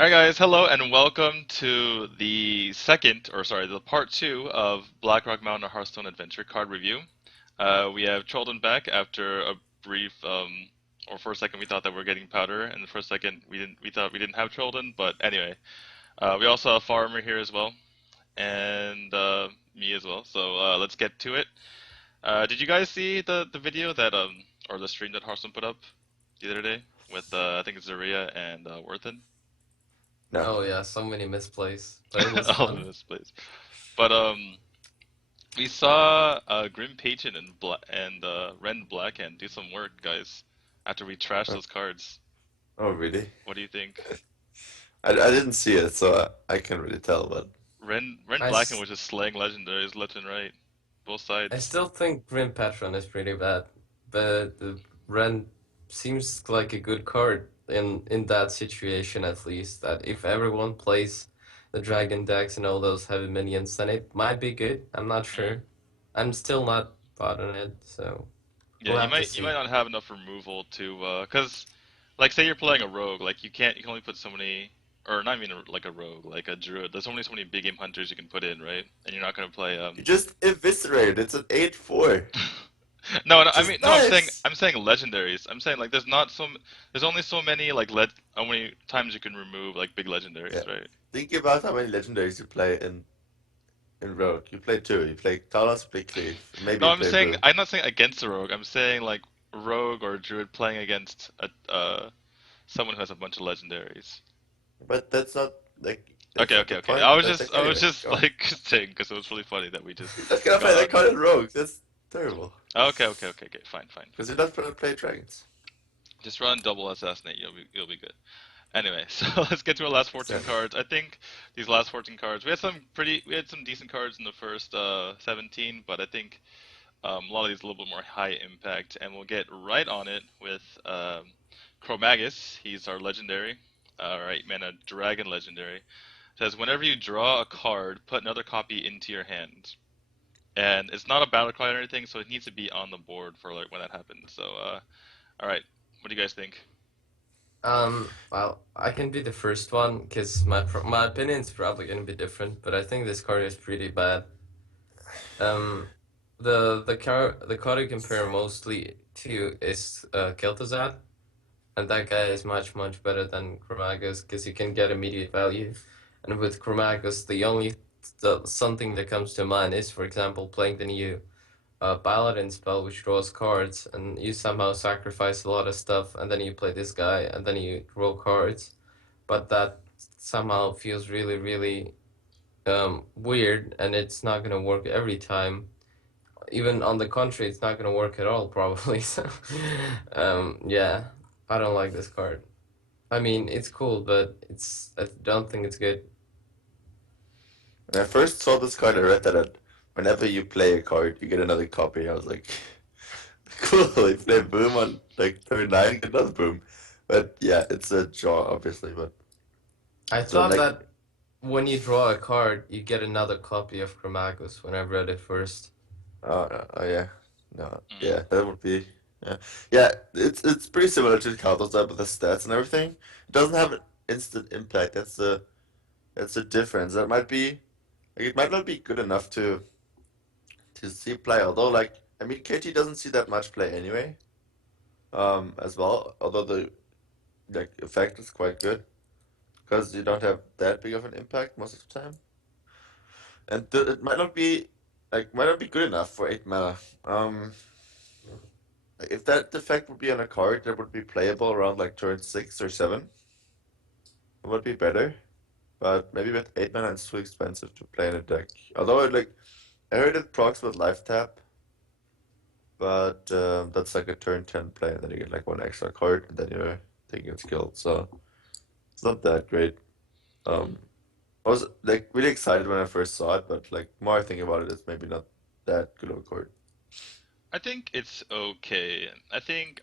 Alright guys, hello and welcome to the the part 2 of Blackrock Mountain Hearthstone Adventure card review. We have Trolden back after a brief, or for a second we thought that we were getting powder, and for a second we thought we didn't have Trolden, but anyway. We also have Faramir here as well, and me as well, so let's get to it. Did you guys see the video that, or the stream that Hearthstone put up the other day with, I think it's Zaria and Worthen? No. Oh yeah, so many misplays, but it was All of fun. this place. But we saw Grim Patron and Ren Blackhand do some work, guys. After we trashed Oh, those cards, oh, really? what do you think? I didn't see it, so I can't really tell. But Ren I, Blackhand s- was just slaying legendaries left and right, both I sides. still think Grim Patron is pretty bad, but the Ren seems like a good card in that situation at least. That if everyone plays the Dragon decks and all those heavy minions, then it might be good. I'm not Mm. sure. I'm still not bought on it, so Yeah, we'll have to you might see. not have enough removal to cause like say you're playing a rogue, like you can only put so many, or not even like a rogue, like a druid. There's only so many big game hunters you can put in, right? And you're not gonna play you just eviscerated. It's an 8-4, No, no, which is I'm nice. saying legendaries. I'm saying like there's only so many like how many times you can remove like big Yeah. legendaries, right? Think about how many legendaries you play in Rogue. You play two. You play Talos, you play Cleave, maybe No, you play Boom. I'm not saying against a rogue. I'm saying like rogue or druid playing against a someone who has a bunch of legendaries. But that's Okay, not okay, the okay. point of that deck I was anyway. just Come on. like saying because it was really funny that we just You're not gonna play got that on. card in Rogue. That's terrible. Okay, okay, okay, okay. Fine, fine, Because fine. you're not gonna play dragons. Just run double assassinate. You'll be good. Anyway, so let's get to our last 14 Exactly. cards. I think these last 14 cards, we had some decent cards in the first 17, but I think a lot of these a little bit more high impact, and we'll get right on it with Chromaggus. He's our legendary, our 8-mana dragon legendary. It says whenever you draw a card, put another copy into your hand. And it's not a battle cry or anything, so it needs to be on the board for like when that happens. So, all right, what do you guys think? Well, I can be the first one because my opinion's probably gonna be different, but I think this card is pretty bad. Um, the card you compare mostly to is Kel'Thuzad, and that guy is much better than Chromaggus because you can get immediate value. And with Chromaggus, something that comes to mind is, for example, playing the new Paladin spell, which draws cards, and you somehow sacrifice a lot of stuff, and then you play this guy, and then you draw cards. But that somehow feels really weird, and it's not gonna work every time. Even on the contrary, it's not gonna work at all, probably. So, yeah, I don't like this card. I mean, it's cool, but I don't think it's good. When I first saw this card, I read that whenever you play a card, you get another copy. I was like, cool, you play Boom on like turn 9, get another Boom. But yeah, it's a draw, obviously. But I so thought like, that when you draw a card, you get another copy of Chromaggus when I read it first. yeah, no, Mm. yeah, that would be yeah, yeah. It's pretty similar to the Counter Strike with the stats and everything. It doesn't have an instant impact. That's the difference. That might be like, it might not be good enough to see play. Although like I mean, KT doesn't see that much play anyway. As well. Although the like effect is quite good because you don't have that big of an impact most of the time, and it might not be good enough for 8 mana. Um, if that effect would be on a card that would be playable around like turn 6 or 7, it would be better. But maybe with 8 mana, it's too expensive to play in a deck. Although I heard it procs with life tap, but that's like a turn 10 play, and then you get like one extra card, and then you're taking its guild. So it's not that great. Um, I was like really excited when I first saw it, but like more I think about it, it's maybe not that good of a card. I think it's okay. I think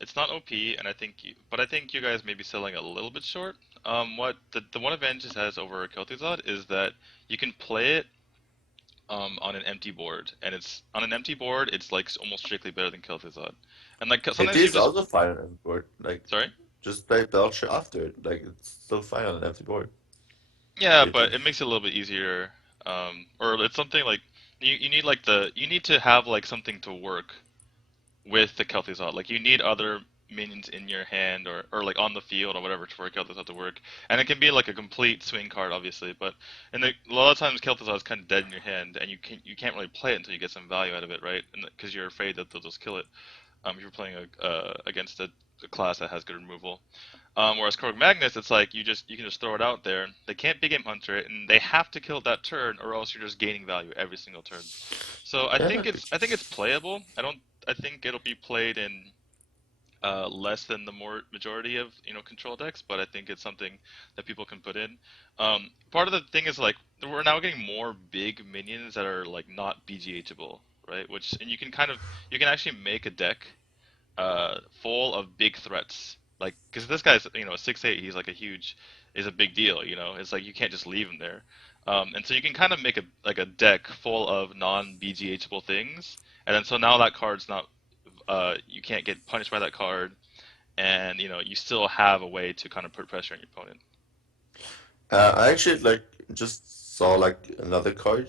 it's not OP, and I think you guys may be selling a little bit short. What the one advantage it has over Kel'Thuzad is that you can play it on an empty board, and it's on an empty board. It's like almost strictly better than Kel'Thuzad, and like KT sometimes you is just also fine on board. Like sorry. just play Belcher after it. Like it's still fine on an empty board. Yeah, What do you but think? it makes it a little bit easier. Or it's something like you need like you need to have like something to work with the Kel'Thuzad. Like you need other minions in your hand or like on the field or whatever to work Kel'Thuzad to work. And it can be like a complete swing card, obviously, but a lot of times Kel'Thuzad is kind of dead in your hand, and you can't really play it until you get some value out of it, right? Because you're afraid that they'll just kill it. If you're playing against a class that has good removal. Whereas Chromaggus, it's like you can just throw it out there. They can't big game hunter it, and they have to kill it that turn, or else you're just gaining value every single turn. So I Yeah, think it's playable. I think it'll be played in less than the more majority of control decks, but I think it's something that people can put in. Part of the thing is like we're now getting more big minions that are like not BGHable, right? And you can actually make a deck full of big threats. Like, because this guy's 6'8", he's like is a big deal. It's like you can't just leave him there. And so you can kind of make a deck full of non-BGHable things, and then so now that card's not you can't get punished by that card, and you still have a way to kind of put pressure on your opponent. I actually like just saw like another card.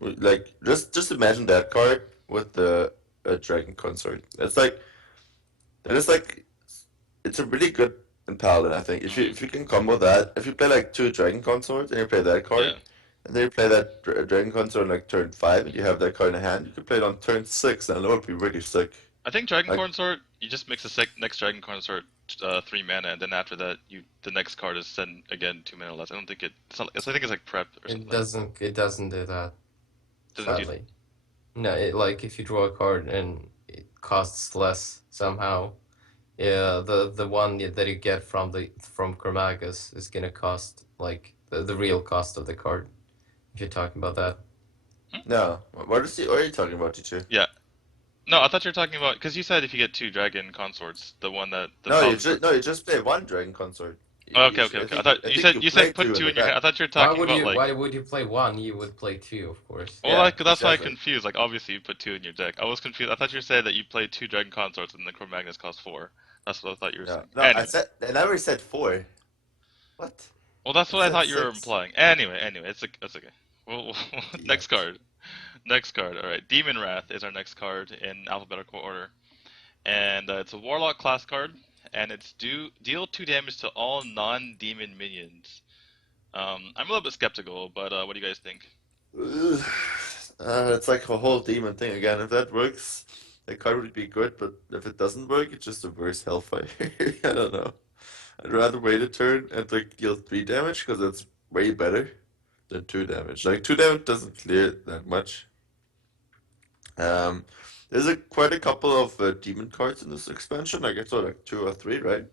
Like just imagine that card with the dragon consort. That is like it's a really good in Paladin, I think. Hmm. If you can combo that, if you play like two dragon consorts and you play that Yeah, card, and then you play that dragon consort on like turn 5, and you have that card in hand, you could play it on turn 6, and that would be really sick. I think Dragon Like Consort you just mix the next Dragon Consort 3 mana, and then after that the next card is send again 2 mana less. I don't think I think it's like prep or something. It doesn't do that, Doesn't do. sadly. No, like if you draw a card and it costs less somehow, yeah, the one that you get from Chromaggus is gonna cost like the real cost of the card, if you're talking about that. Hmm? no, what are you talking about, teacher? Yeah. No, I thought you were talking about because you said if you get 2 Dragon Consorts, the one that the No, Paladin card. you just play one dragon consort. Oh, okay, okay, okay. I You think said you you play said put two in two the in your hand. deck. I thought you were talking about like. Why would you play one? You would play two, of course. Well, Yeah, that's why I'm exactly. confused. Like, obviously, you put 2 in your deck. I was confused. I thought you said that you played 2 Dragon Consorts and the Chromaggus cost 4. That's what I thought you were No, saying. no, Anyway. I never said four. What? Well, that's I what I said thought you were six. implying. Anyway, it's okay. Well, next Idiot. card. Next card. All right, Demonwrath is our next card in alphabetical order, and it's a Warlock class card, and it's deal 2 damage to all non-demon minions. I'm a little bit skeptical, but what do you guys think? Ugh. It's like a whole demon thing again. If that works, the card would be good, but if it doesn't work, it's just a worse Hellfire. I don't know. I'd rather wait a turn and like deal 3 damage because that's way better than 2 damage. Like 2 damage doesn't clear that much. Um, there's quite a couple of demon cards in this expansion. Like I saw like 2 or 3, right?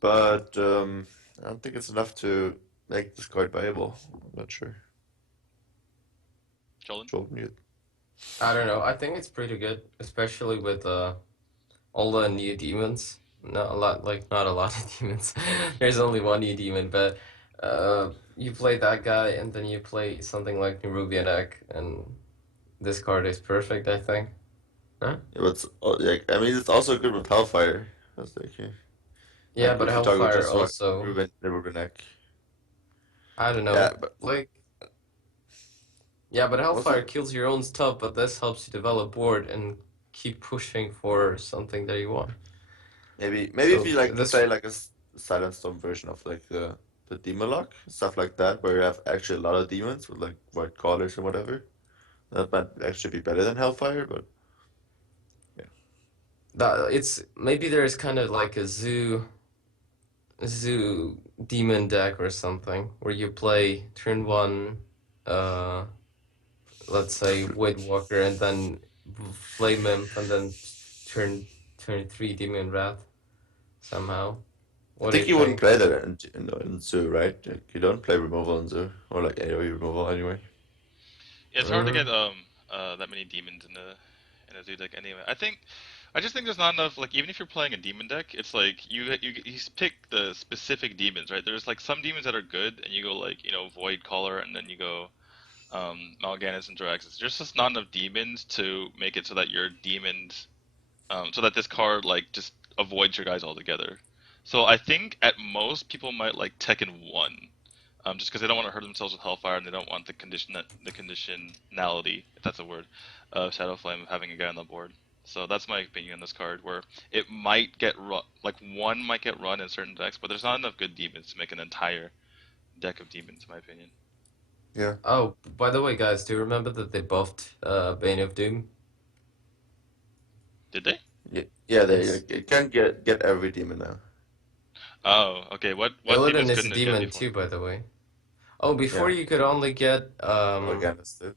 But I don't think it's enough to make this card viable. I'm not sure. Trolden? Joel mute. I don't know. I think it's pretty good, especially with all the new demons. Not a lot, like not a lot of demons. There's only one new demon, but you play that guy and then you play something like Nerubian Egg, and this card is perfect, I think. Huh? Yeah, but yeah, I mean, it's also good with Hellfire. I was thinking. Yeah, Like, but if you talk about Hellfire just what also, Rubenek. I don't Yeah, know, but like yeah, but also Hellfire kills your own stuff, but this helps you develop board and keep pushing for something that you want. maybe if So you like this play like a Silent Storm version of like the Demon Lock stuff like that, where you have actually a lot of demons with like white collars or whatever, that might actually be better than Hellfire. But yeah, that it's maybe there's kind of like a zoo demon deck or something where you play turn one, uh, let's say Void Walker, and then Flame Imp, and then turn three Demon Wrath somehow. I What do think you you wouldn't think? play that in Zoo, right? Like, you don't play removal in Zoo or like AoE removal anyway. Yeah, it's hard to get Mm, that many demons in a zoo deck anyway. I just think there's not enough. Like even if you're playing a demon deck, it's like you pick the specific demons, right? There's like some demons that are good, and you go like Void Caller, and then you go Mal'Ganis and Jaraxxus. There's just not enough demons to make it so that your demons, so that this card like just avoids your guys altogether. So I think at most people might like Tekken 1. Just because they don't want to hurt themselves with Hellfire and they don't want the conditionality, if that's a word, of Shadow Flame having a guy on the board. So that's my opinion on this card, where it might get run, like one might get run in certain decks, but there's not enough good demons to make an entire deck of demons, in my opinion. Yeah. Oh, by the way, guys, do you remember that they buffed Bane of Doom? Did they? Yeah, they Yes. it can get every demon now. Oh, okay. What Illidan demons is a couldn't it get demon before? too, by the way. Oh, before Yeah. you could only get Organis too.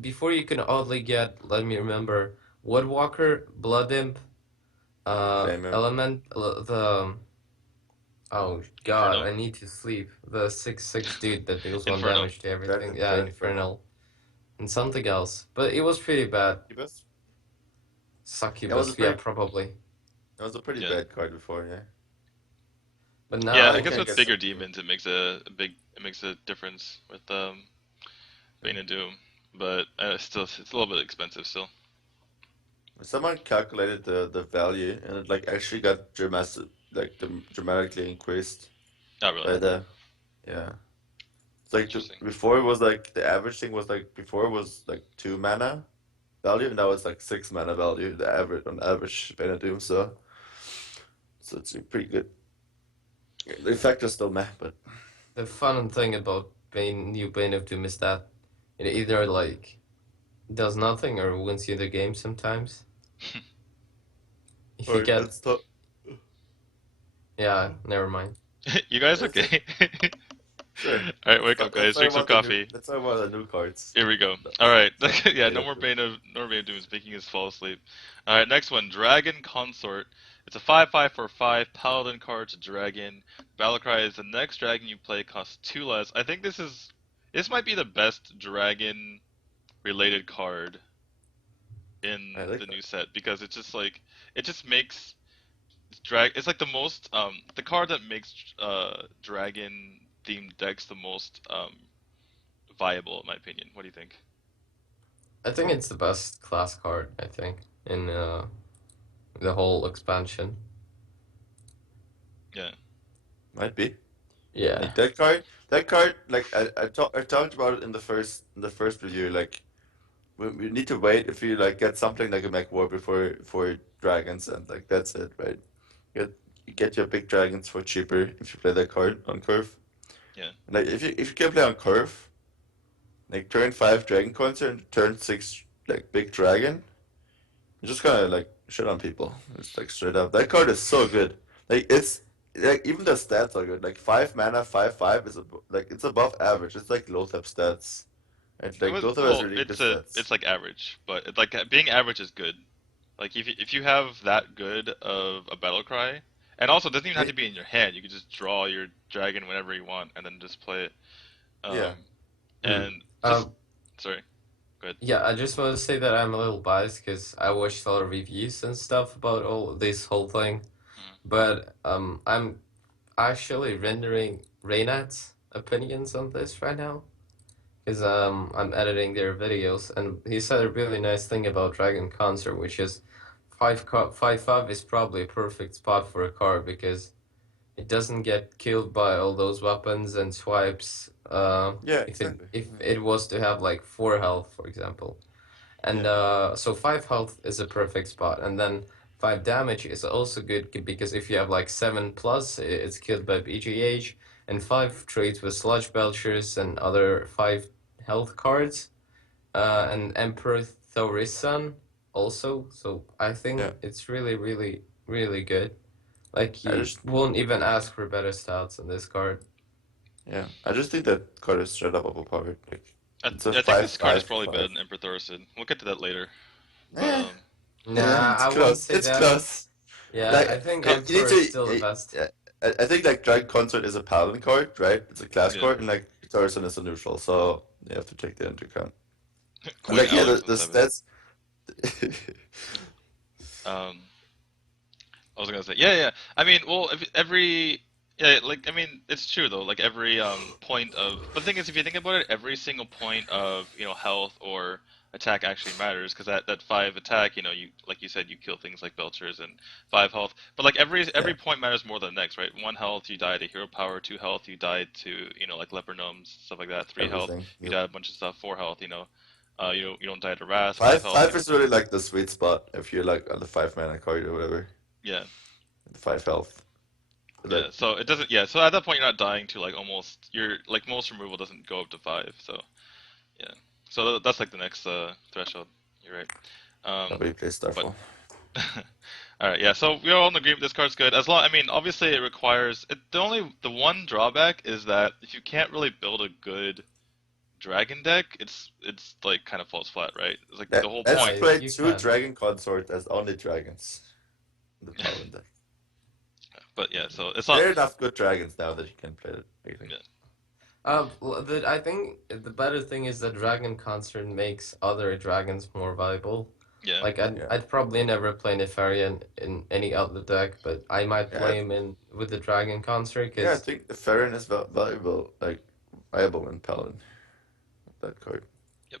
before you can only get, let me remember, Woodwalker, Blood Imp, Flamer. oh god, Inferno? I need to sleep. The 6/6 dude that deals one Inferno. damage to everything. Dread Yeah, Dread. Infernal. And something else. But it was pretty bad. Succubus? That was a Succubus, yeah, pretty probably. that was a pretty Yeah. bad card before, yeah. But Yeah, Now I you now, guess can with get bigger something. demons, it makes a difference with Bane and Doom, but still it's a little bit expensive still. Someone calculated the value and it like actually got dramatically increased Not really. by the yeah. It's like Interesting. before it was like the average thing was like before it was like 2 mana value, and now it's like 6 mana value, the average on average Doom, so it's pretty good. The effect is still meh, but the fun thing about new Bane of Doom is that it either like does nothing or wins you the game sometimes. If you alright, get, let's talk. yeah, never mind. You guys Let's talk, okay? sure. All right, wake up, Let's guys. talk Drink some about the new. coffee. Let's talk about the new cards. Here we go. The, All right. the Yeah, Bane of Doom. No more Bane of Doom is making us fall asleep. All right, next one, Dragon Consort. It's a 5/5 for 5 Paladin card to Dragon. Battlecry is the next dragon you play costs 2 less. I think this might be the best dragon related card in I like the that. new set because it's just like it just makes it's like the most the card that makes dragon themed decks the most viable in my opinion. What do you think? I think it's the best class card, I think, in the whole expansion. Yeah. Might be. Yeah. Like that card. That card. Like I talked about it in the first review. Like we need to wait if you like get something like a mech war before for dragons, and like that's it, right? Get you get your big dragons for cheaper if you play that card on curve. Yeah. Like if you can play on curve, like turn 5 dragon concert and turn 6 like big dragon, you're just gonna like shit on people. It's like straight up. That card is so good. Like it's like even the stats are good. Like 5 mana, 5/5 is like it's above average. It's like low tap stats. And It like was Lothar has well. really good It's stats. like average, but like being average is good. Like if you have that good of a battle cry, and also it doesn't even have Y- to be in your hand. You can just draw your dragon whenever you want, and then just play it. Yeah. Um, and just Um, sorry, go ahead. yeah, I just want to say that I'm a little biased because I watched a lot of reviews and stuff about all this whole thing. Mm. But I'm actually rendering Reynat's opinions on this right now. Because I'm editing their videos, and he said a really nice thing about Dragon Consort, which is 5/5 is probably a perfect spot for a card because it doesn't get killed by all those weapons and swipes. Yeah, If it exactly. if Yeah. it was to have like 4 health, for example, and Yeah. so 5 health is a perfect spot, and then 5 damage is also good because if you have like 7+, it's killed by BGH, and 5 trades with Sludge Belchers and other 5 health cards, and Emperor Thaurissan also. So I think Yeah. it's really, really, really good. Like I you just won't even ask for better stats on this card. yeah. I just think that card is straight up overpowered. Like it's a I think five this card is five for probably better five. than Emperor Thorson. We'll get to that later, but Eh, yeah, Nah, it's I wouldn't close. say It's that. close. Yeah, Like I think you need Emperor is still the to. best. I think like Dragon Consort is a paladin card, right? It's a class yeah, card, and like Thaurissan is a neutral, so you have to take that into account. And Queen like yeah, Alex on the 7. stats. Um, I was gonna say, yeah, yeah. I mean, well, if every, yeah, like, I mean, it's true though. Like every point of, but the thing is, if you think about it, every single point of, health or attack actually matters, because that 5 attack, you like you said, you kill things like Belchers and 5 health. But like Yeah, every point matters more than the next, right? 1 health, you die to hero power. 2 health, you die to like leper gnomes, stuff like that. 3 health, everything. you Yep. die to a bunch of stuff. 4 health, you don't die to wrath. 5 Five health, five is really like the sweet spot if you're like on the 5 mana card or whatever. yeah. The 5 health. Yeah, That so it doesn't. Yeah, so at that point you're not dying to like almost. You're like most removal doesn't go up to 5. So yeah, so that's like the next threshold. You're right. nobody plays But Starfall. all right, yeah. So we're all in agreement. This card's good. As long, I mean, obviously it requires. The one drawback is that if you can't really build a good dragon deck, it's like kind of falls flat, right? It's like the whole Let's Yeah, point. play you two can. dragon consort as only dragons in the paladin deck. But yeah, so it's not. There are enough good dragons now that you can play it. I think. Yeah, I think the better thing is that Dragon Consort makes other dragons more valuable. yeah. Like Yeah. I'd probably never play Nefarian in any other deck, but I might Yeah, play him in with the Dragon Consort yeah, I because think the Farron is valuable, like viable in paladin. That card. Yep.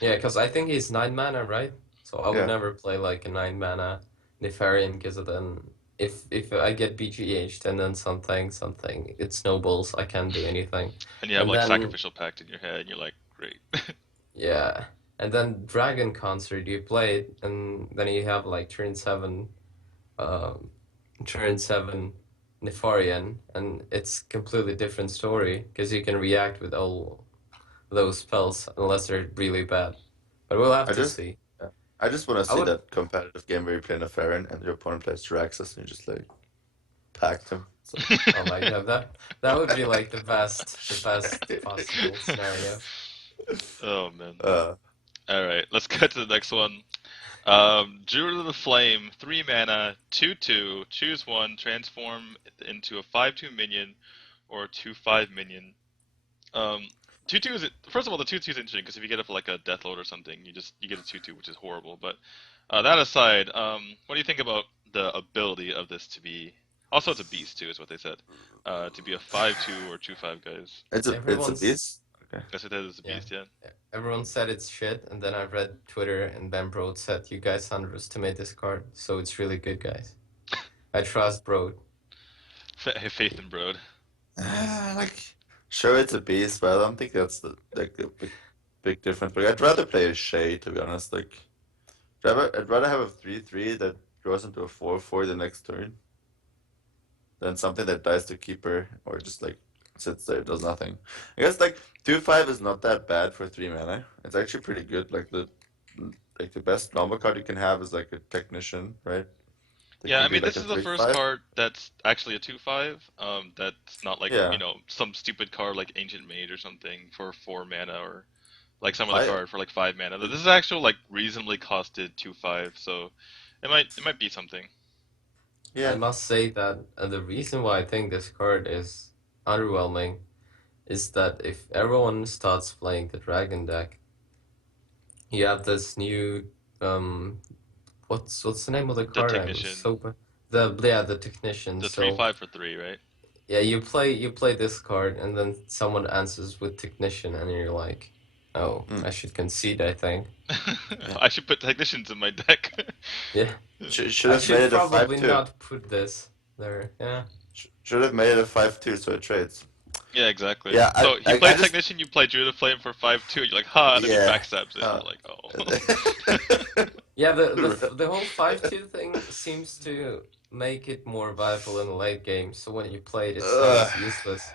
yeah, because I think he's 9 mana, right? So I would Yeah. never play like a 9 mana Nefarian because then if I get BGH and then something it snowballs. I can't do anything. And you have And like then sacrificial pact in your head, and you're like, great. yeah, and then Dragon Consort you play it, and then you have like um, turn 7 Nefarian, and it's completely different story because you can react with all those spells unless they're really bad. But we'll have I to just see. I just want to I see would. that competitive game where you play a Farron and your opponent plays Jiraxis and you just like packed him. So. Oh my god, that would be like the best possible scenario. Oh man. uh, All right, let's get to the next one. Druid of the Flame, 3 mana, 2/2. Choose one, transform into a 5/2 minion or a 2/5 minion. Um, 2/2 is first of all, the 2/2 is interesting because if you get it for like a Deathload or something, you get a 2/2, which is horrible. But that aside, what do you think about the ability of this to be? Also, it's a beast too, is what they said. To be a 5/2 or 2/5 guys. it's a Everyone's beast. Okay. Yes, it is a yeah. beast, yeah. Everyone said it's shit, and then I read Twitter, and Ben Broad said you guys underestimate this card, so it's really good, guys. I trust Broad. Faith in Broad. Like sure it's a beast, but I don't think that's the big difference. But I'd rather play a Shade to be honest. Like I'd rather have a 3/3 that grows into a 4/4 the next turn than something that dies to Keeper or just like sits there, does nothing. I guess like 2/5 is not that bad for 3 mana. It's actually pretty good. Like the best normal card you can have is like a Technician, right? That Yeah, can I be mean, like this a is the three first five. card that's actually a 2/5. That's not like, Yeah. some stupid card like Ancient Maid or something for 4 mana, or like some other Five. card for like 5 mana. This is actual like reasonably costed 2/5, so it might be something. I Yeah. must say that the reason why I think this card is underwhelming is that if everyone starts playing the Dragon deck, you have this new what's the name of the The card? Technician, The Technician. the So 3/5 for 3, right? yeah, you play this card, and then someone answers with Technician, and you're like, oh, Mm. I should concede, I think. I should put Technicians in my deck. Yeah, Should I have made should it a probably 5/2. not put this there. Yeah. Should have made it a 5/2 so it trades. Yeah, exactly. Yeah, So he I plays just Technician, you play Druid of Flame for 5/2, you're like, ha, and then he yeah. backstabs it, you're like, oh. Yeah, the whole 5/2 thing seems to make it more viable in the late game. So when you play it, it's not as Ugh. useless.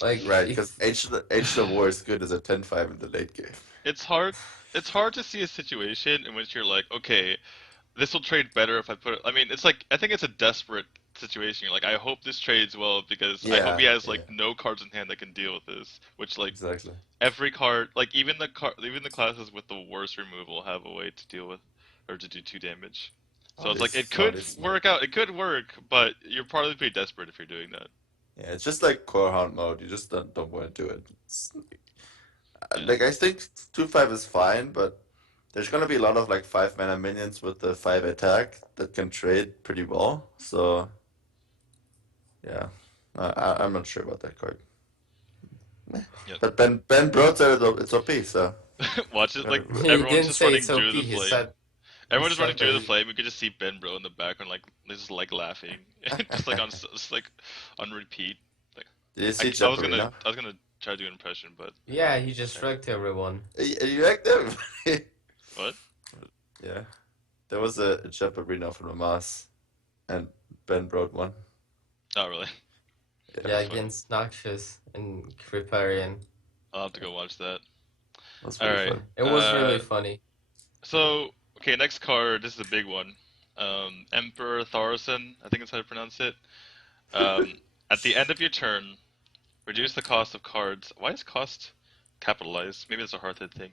Like Right, if because Ancient of War is good as a 10/5 in the late game. It's hard. It's hard to see a situation in which you're like, okay, this will trade better if I put it. I mean, it's like I think it's a desperate situation. You're like, I hope this trades well because I hope he has Yeah, like no cards in hand that can deal with this. Which like exactly. every card, like even the classes with the worst removal have a way to deal with or to do 2 damage. So it's like it could work out. It could work, but you're probably pretty desperate if you're doing that. Yeah, it's just like Core Hound mode. You just don't want to do it. Yeah. Like I think 2/5 is fine, but there's gonna be a lot of like 5 mana minions with the 5 attack that can trade pretty well. So yeah, I'm not sure about that card. Yeah. But Ben Broad said it's OP, so Watch it, like He everyone's didn't just say running it's through OP. the He flame. said Everyone's just running through the that. flame. We could just see Ben Bro in the background, like just like laughing, just like just like on repeat. Like Did you see I was gonna Japarina? try to do an impression, but Yeah, he just wrecked everyone. You like them? what? Yeah. There was a Japarina from the Mars, and Ben brought one. Not really. Yeah, That's funny. against Noxious and Kriparian. I'll have to go watch that. That's All pretty right. fun. It was really funny. So okay, next card. This is a big one. Emperor Thaurissan. I think that's how you pronounce it. At the end of your turn, reduce the cost of cards. Why is cost capitalized? Maybe it's a Hearthhead thing.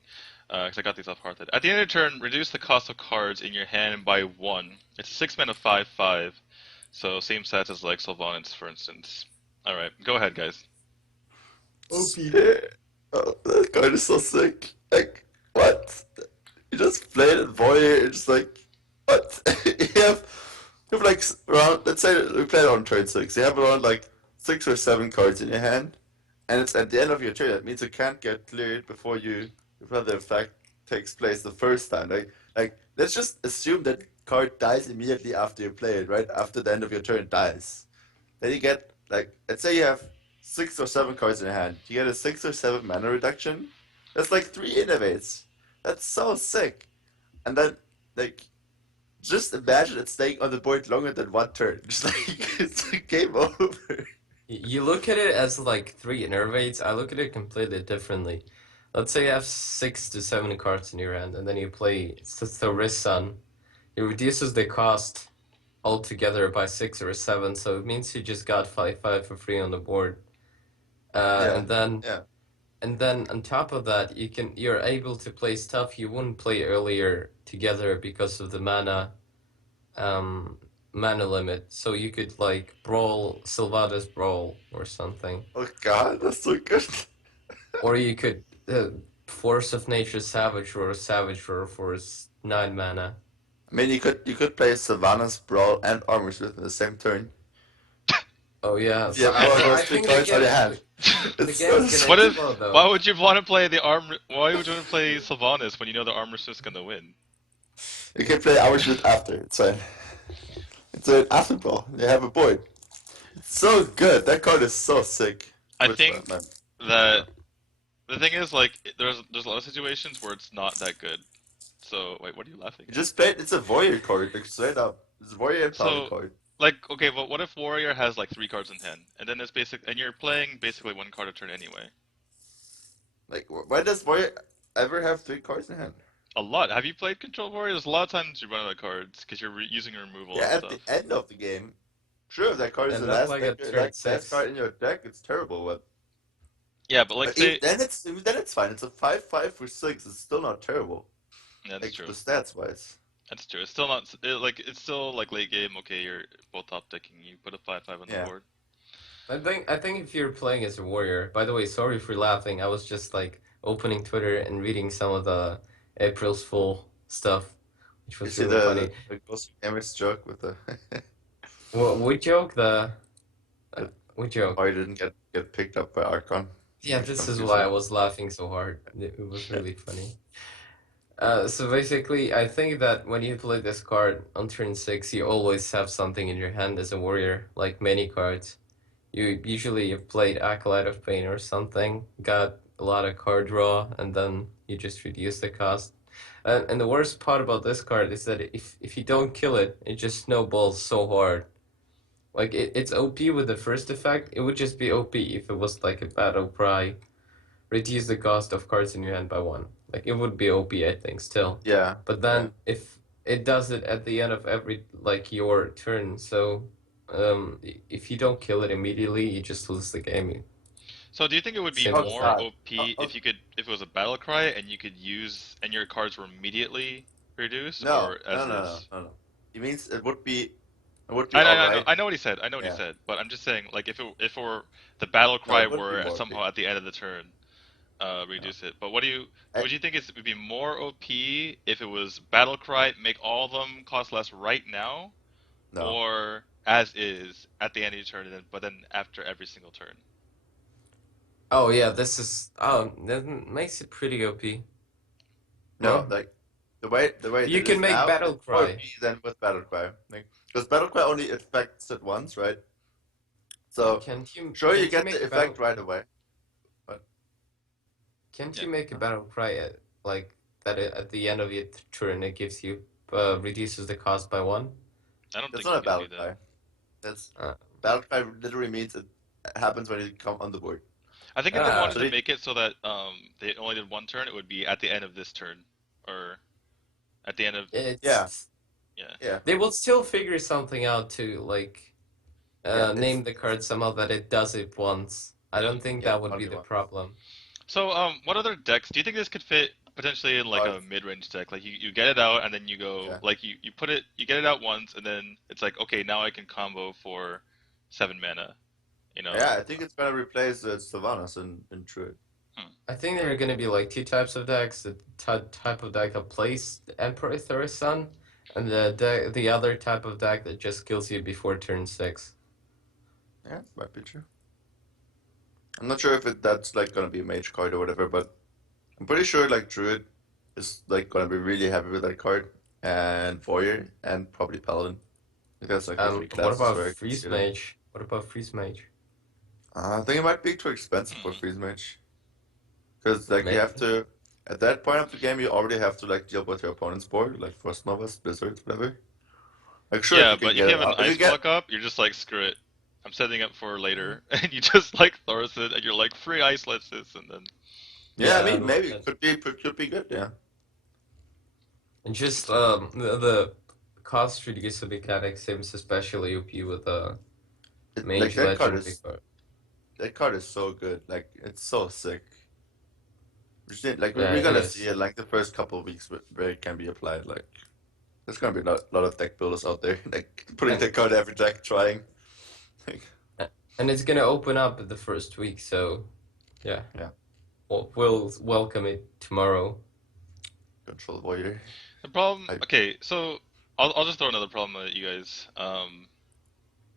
Because I got these off Hearthhead. At the end of your turn, reduce the cost of cards in your hand by 1. It's a 6-mana 5/5. So same stats as like Sylvanas, for instance. Alright, go ahead, guys. OP. Oh, that card is so sick. Like, what? You just played it volley, it's just like, what? you have like around, let's say we played on turn 6. You have around like 6 or 7 cards in your hand, and it's at the end of your turn. That means you can't get cleared before the effect takes place the first time. Like let's just assume that card dies immediately after you play it, right? After the end of your turn it dies. Then you get like, let's say you have 6 or 7 cards in your hand. You get a 6 or 7 mana reduction. That's like 3 innovates. That's so sick. And then like, just imagine it staying on the board longer than 1 turn. Just like it's a game over. You look at it as like 3 innervates. I look at it completely differently. Let's say you have 6 to 7 cards in your hand, and then you play Thaurissan. It reduces the cost altogether by 6 or 7, so it means you just got 5/5 for free on the board. Yeah, And then yeah. on top of that, you're able to play stuff you wouldn't play earlier together because of the mana limit. So you could like brawl Sylvanas Brawl or something. Oh god, that's so good. Or you could Force of Nature Savage Roar for 9 mana. I mean, you could play Savannah's Brawl and Armor Smith in the same turn. Oh yeah, You so have all I those 3 think the cards on your game hand. the It's so game's What gonna if? explode Why though. would you want to play the armor? Why would you want to play Sylvanas when you know the armor's just gonna win? You can play Armor Smith after. It's an after brawl. You have a board. It's so good. That card is so sick. I Which think one? that the thing is, like, there's a lot of situations where it's not that good. So wait, what are you laughing You at? just played. It's a warrior card, like straight up. It's a warrior and power So card. like, okay, but what if warrior has like 3 cards in hand, and then it's and you're playing basically 1 card a turn anyway? Like, why does warrior ever have 3 cards in hand? A lot. Have you played control warrior? There's a lot of times you run out of cards because you're using removal Yeah, and at the stuff. end of the game. Sure, if that card is And the not last like deck, at turn like last 6. card in your deck. It's terrible, Yeah, but like but even say, then it's fine. It's a 5/5 for 6. It's still not terrible. yeah, that's Like true. the stats wise. That's true. It's still not like it's still like late game. Okay, you're both top decking. You put a 5/5 on the Yeah. board. I think if you're playing as a warrior, by the way, sorry for laughing. I was just like opening Twitter and reading some of the April's Fool stuff, which You was see really funny. the Ghost Image joke with the What joke? What joke? why didn't get picked up by Archon. Yeah, Which this is confusing. why I was laughing so hard. It was really funny. So basically, I think that when you play this card on turn 6, you always have something in your hand as a warrior, like many cards. You usually have played Acolyte of Pain or something, got a lot of card draw, and then you just reduce the cost. And the worst part about this card is that if you don't kill it, it just snowballs so hard. Like it's OP with the first effect. It would just be OP if it was like a battle cry. Reduce the cost of cards in your hand by 1. Like it would be OP, I think, still. Yeah. But then if it does it at the end of every like your turn, so if you don't kill it immediately, you just lose the game. So do you think it would be Simple. more God. OP if you could, if it was a battle cry and you could use and your cards were immediately reduced, No, or as is? no. It means it would be I know, I know, alright. I know what he said. I know what he Yeah. said. But I'm just saying, like, if it were the battle cry it would be were more somehow OP. at the end of the turn, reduce it. But what do you I- would you think it would be more OP if it was battle cry, make all of them cost less right now, No. or as is at the end of your turn, but then after every single turn? Oh yeah, that makes it pretty OP. No, No? like the way You it can is make now, Battle it would Cry. be then with Battle Cry. Like, because Battle Cry only affects it once, right? Yeah, So sure you can't you get make the a battle effect right away, but can't Yeah. you make a huh? battle cry like at the end of your turn it gives you reduces the cost by one? I don't That's think you not a can Battle do that. Cry. That's Uh, Battle Cry literally means it happens when you come on the board. I think if they ah, wanted So to they, make it so that they only did one turn, it would be at the end of this turn, or at the end of yeah, it's yeah. yeah, they will still figure something out to like yeah. name the card somehow that it does it once. I Yeah. don't think Yeah, that would be only the one. problem. So what other decks do you think this could fit potentially in like Oh, a mid-range deck? Like you get it out and then you go yeah, like you put it you get it out once and then it's like okay now I can combo for 7 mana. You know. yeah. I think it's gonna replace Sylvanas in Druid. Hmm. I think there are going to be like two types of decks: the type of deck that plays Emperor Thaurissan, and the other type of deck that just kills you before turn 6. Yeah, might be true. I'm not sure if that's like gonna be a mage card or whatever, but I'm pretty sure like Druid is like gonna be really happy with that card, and Warrior and probably Paladin. I think that's like the three What classes about where I can Freeze see them. Mage? What about Freeze Mage? I think it might be too expensive for Hmm. Freeze Mage, because like you May have to at that point of the game you already have to like deal with your opponent's board, like Frost Novas, Blizzards, whatever. Like sure if Yeah, you can but if you get it have an out, if you ice get block up, you're just like screw it. I'm setting up for later, and you just like Thaurissan, and you're like free ice lets this, and then yeah, I yeah, mean maybe could be good, yeah. and just the cost reduce of mechanic seems especially OP with Like Mage Legendary card. that card is so good, like it's so sick. Like Yeah, we're it gonna see is. it like the first couple of weeks where it can be applied. Like there's gonna be a lot of deck builders out there, like putting And their card every deck, trying. Like, and it's gonna open up the first week, so yeah, yeah, we'll welcome it tomorrow. control warrior. the problem. I Okay, so I'll just throw another problem at you guys.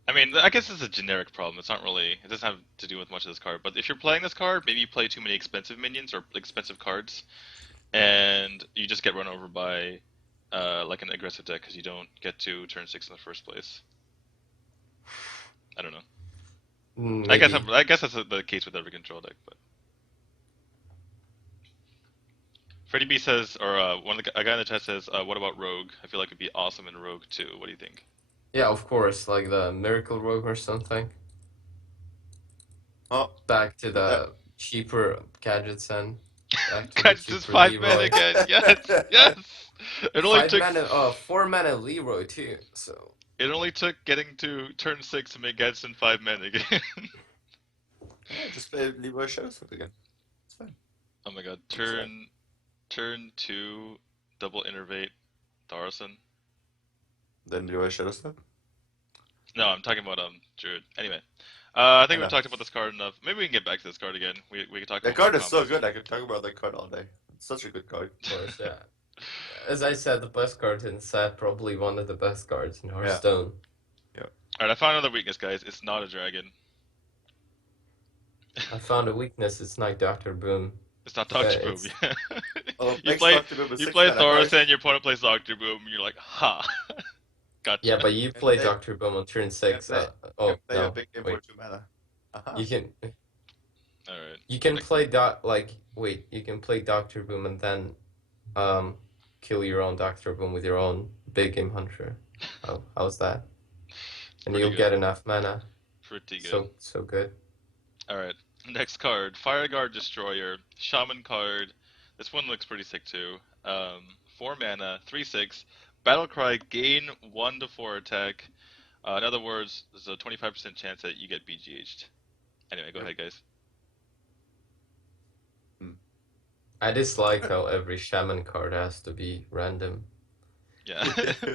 I mean, I guess it's a generic problem. It's not really. It doesn't have to do with much of this card. But if you're playing this card, maybe you play too many expensive minions or expensive cards, and you just get run over by like an aggressive deck because you don't get to turn 6 in the first place. I don't know. Maybe. I guess that's the case with every control deck. But Freddie B says, or a guy in the chat says, "What about Rogue? I feel like it'd be awesome in Rogue too. What do you think?" Yeah, of course, like the Miracle Rogue or something. oh Back to that. the cheaper gadgets and back to the Catch this cheaper 5 mana Leroy. again. Yes, yes. It only Five took mana, 4 mana Leroy too. So it only took getting to turn 6 to make Edson 5 mana again. Yeah, just play Leroy Shadowstep again. It's fine. Oh my god, It's fine. turn 2 double innervate Thaurissan. Then Leroy Shadowstep. No, I'm talking about Druid. Anyway, I I think we've know talked about this card enough. Maybe we can get back to this card again. We can talk that about more card is so combos. good. I could talk about that card all day. It's such a good card. of course, yeah. As I said, the best card in set, probably one of the best cards in Yeah. Hearthstone. Alright, I found another weakness, guys. It's not a dragon. I found a weakness. It's not Doctor Boom. It's not Doctor Boom. It's Yeah. Oh, you next play Doctor Boom is you 6 play mana card. Thaurissan, your opponent plays Doctor Boom, and you're like, ha, gotcha. yeah, but you Can play play Doctor Boom on turn can 6. play Oh play a no, big game for wait. 2 mana. Uh-huh. You can All right. you can Next play you can play Doctor Boom and then kill your own Doctor Boom with your own big game hunter. How's that? And pretty you'll good. get enough mana. Pretty good. So good. All right. Next card, Fireguard Destroyer, Shaman card. This one looks pretty sick too. 4 mana, 3/6. Battlecry, gain 1 to 4 attack. In other words, there's a 25% chance that you get BGH'd. Anyway, go ahead, guys. I dislike how every shaman card has to be random. Yeah.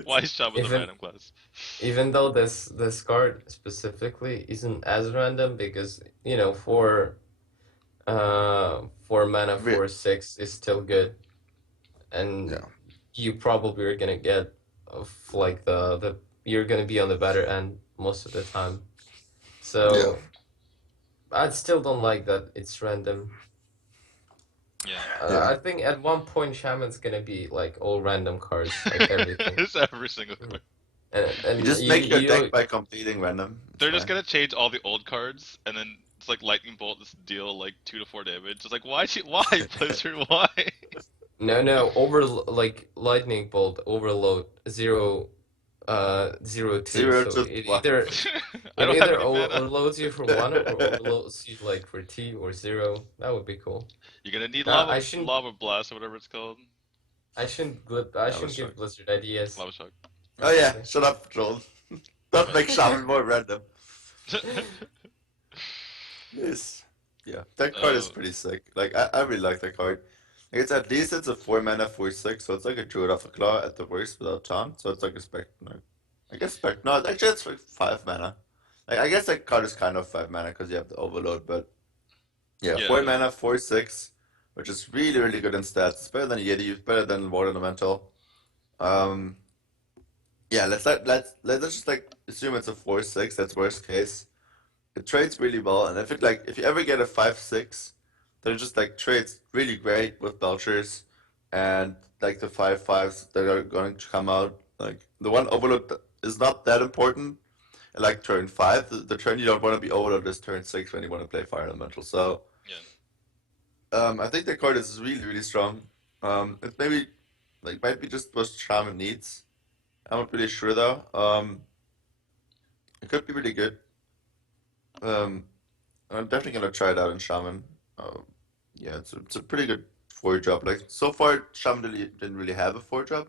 Why is Shaman the Even random class? even though this card specifically isn't as random because four mana Re- 4/6 is still good, and Yeah. you probably are gonna get of like the you're gonna be on the better end most of the time. So Yeah. I still don't like that it's random. Yeah. Yeah. I think at one point Shaman's gonna be like all random cards, like everything. It's every single Mm. card. You And just make your deck you by completing random. It's They're just fine. gonna change all the old cards, and then it's like lightning bolt. This deal like 2 to 4 damage. It's like why Blizzard? Why? no over like lightning bolt overload 0 2, Zero so to it one. either I it don't have either any mana. overloads you for 1 or overloads you like for 2 or 0. That would be cool. You're gonna need Nah, lava blast or whatever it's called. I That was shouldn't shock. give Blizzard ideas. Lava shock. Oh yeah, Exactly. shut up, troll. Don't make Shaman more random. Yes. Yeah, that card is Oh pretty sick. Like I really like that card. Like, it's at least it's a 4 mana 4/6, so it's like a Druid of a Claw at the worst without taunt. So it's like a spec. No, I guess spec. No, actually it's like 5 mana. Like I guess that card is kind of 5 mana because you have the Overload, but yeah, yeah. 4 mana 4/6, which is really good in stats. It's better than Yeti. It's better than Water Elemental. Um, yeah, let's just like assume it's a 4/6. That's worst case. It trades really well, and if you ever get a 5/6, then it just like trades really great with Belchers, and like the 5/5s that are going to come out. Like the one Overload is not that important. Like turn 5, the turn you don't want to be Overload is turn 6 when you want to play Fire Elemental. So Yeah. I think the card is really strong. It maybe like might be just what Shaman needs. I'm not really sure though. It could be really good. Um, I'm definitely gonna try it out in Shaman. Yeah, it's a pretty good 4 drop. Like so far, Shaman didn't really have a 4 drop.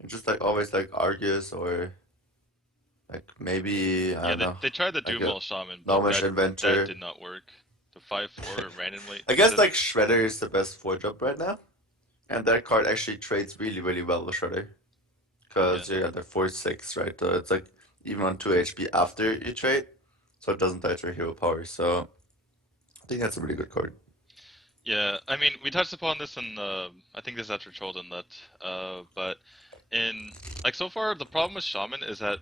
It's just like always like Argus or like maybe I Yeah, don't know, they tried the like Doom a Wall Shaman, but Gnomish that Inventor. did not work. The 5/4 randomly. I guess The like Shredder is the best 4 drop right now, and that card actually trades really well with Shredder yeah. because you got the 4/6, right? So it's like even on 2 HP after you trade, so it doesn't die to your hero power. So I think that's a really good card. Yeah, I mean, we touched upon this in I think this is after Trolden that, but in like so far the problem with Shaman is that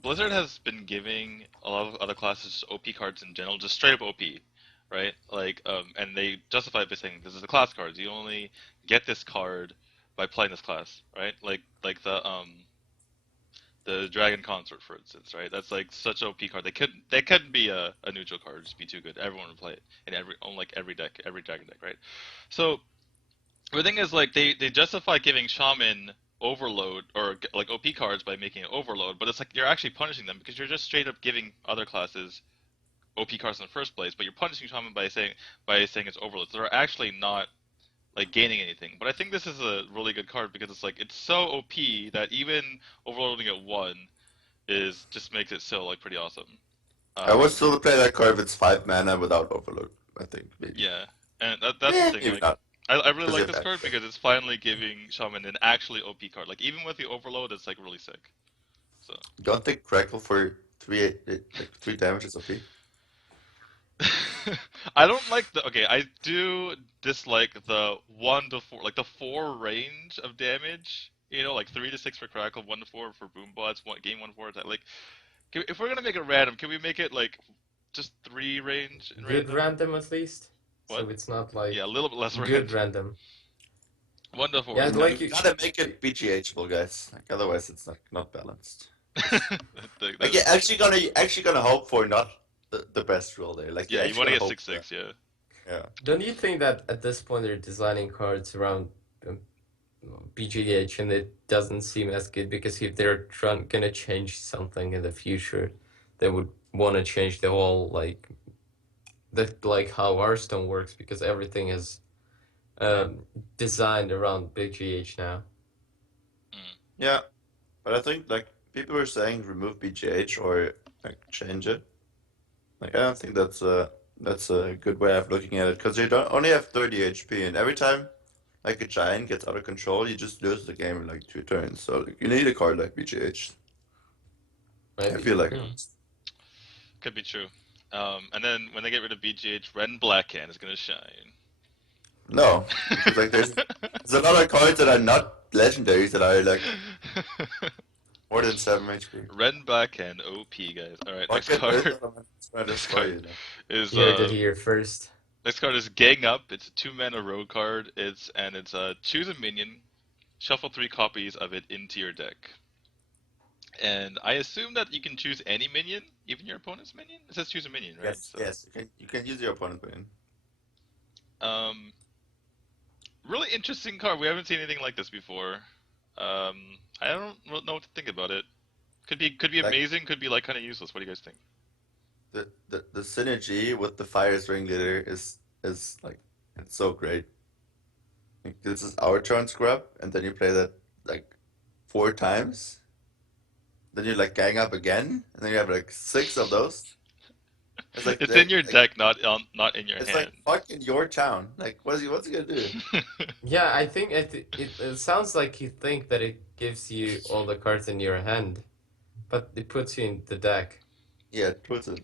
Blizzard has been giving a lot of other classes OP cards in general, just straight up OP, right? Like, and they justify it by saying this is a class card. You only get this card by playing this class, right? Like the Dragon Consort, for instance, right? That's like such an OP card. They couldn't be a neutral card, just be too good. Everyone would play it in on like every deck, every Dragon deck, right? So the thing is, like they justify giving Shaman overload or like OP cards by making it overload, but it's like you're actually punishing them because you're just straight up giving other classes OP cards in the first place, but you're punishing Shaman by saying it's overload. So they're actually not like gaining anything. But I think this is a really good card because it's like it's so OP that even overloading at 1 is just makes it so like pretty awesome. I would Um, still play that card if it's 5 mana without Overload. I think maybe. yeah, and that's the thing. Maybe Like, not I really because you like have this card Backbreak. because it's finally giving Shaman an actually OP card. Like even with the overload, it's like really sick. So Don't think Crackle for 3 damage is OP. I don't like the. Okay, I do dislike the 1 to 4, like the 4 range of damage. You know, like 3 to 6 for Crackle, 1 to 4 for Boombots, game 1 4 attack. Like, if we're gonna make it random, can we make it like just 3 range and Good random? random at least. What? So it's not Yeah, a like little bit less good random. random. 1 to 4 Yeah, is kind like You you gotta make it BGHable, guys. Like otherwise, it's not balanced. of. Like That you're is true. actually gonna hope for not the best rule there. Like you're Yeah, you actually want to gonna get hope for that. 6/6. Yeah. Yeah. don't you think that at this point they're designing cards around BGH and it doesn't seem as good because if they're gonna change something in the future, they would want to change the whole like how Hearthstone works because everything is designed around BGH now. Mm. Yeah. But I think like people were saying remove BGH or like change it. Like I don't think that's a good way of looking at it because you don't only have 30 HP and every time like a giant gets out of control, you just lose the game in like 2 turns. So like, you need a card like BGH. I Maybe. feel like Yeah. Could be true. And then when they get rid of BGH, Red and Black Hand is gonna shine. no, because like there's a lot of cards that are not legendaries that are like more than 7 HP. Red and Black Hand, OP guys. All right, next Bucket card. Earth Elemental Spread Next for card you. is You heard it here first. Next card is Gang Up. It's a 2-mana rogue card. It's choose a minion, shuffle 3 copies of it into your deck. And I assume that you can choose any minion, even your opponent's minion. It says choose a minion, right? Yes, yes. You can use your opponent win. Um, really interesting card. We haven't seen anything like this before. I don't know what to think about it. Could be Like amazing. Could be like kind of useless. What do you guys think? the synergy with the Fire's Ringleader is like it's so great. Like, this is our turn scrub, and then you play that like 4 times. Then you like gang up again, and then you have like 6 of those. It's like It's in that. your Like deck, not in your it's like hand. fucking your town. Like what's he gonna do? Yeah, I think it sounds like you think that it gives you all the cards in your hand, but it puts you in the deck. Yeah, it puts it.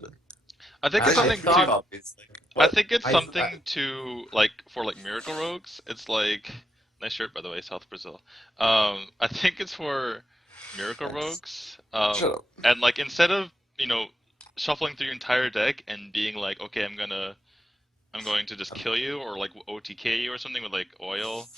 I think It's it's I actually something three to. thought copies. Like I what? think it's I something to like for like miracle rogues. It's like nice shirt by the way, South Brazil. I think it's for miracle Thanks. rogues. Shut up. And like instead of shuffling through your entire deck and being like, okay, I'm going to just Um, kill you or like OTK you or something with like oil,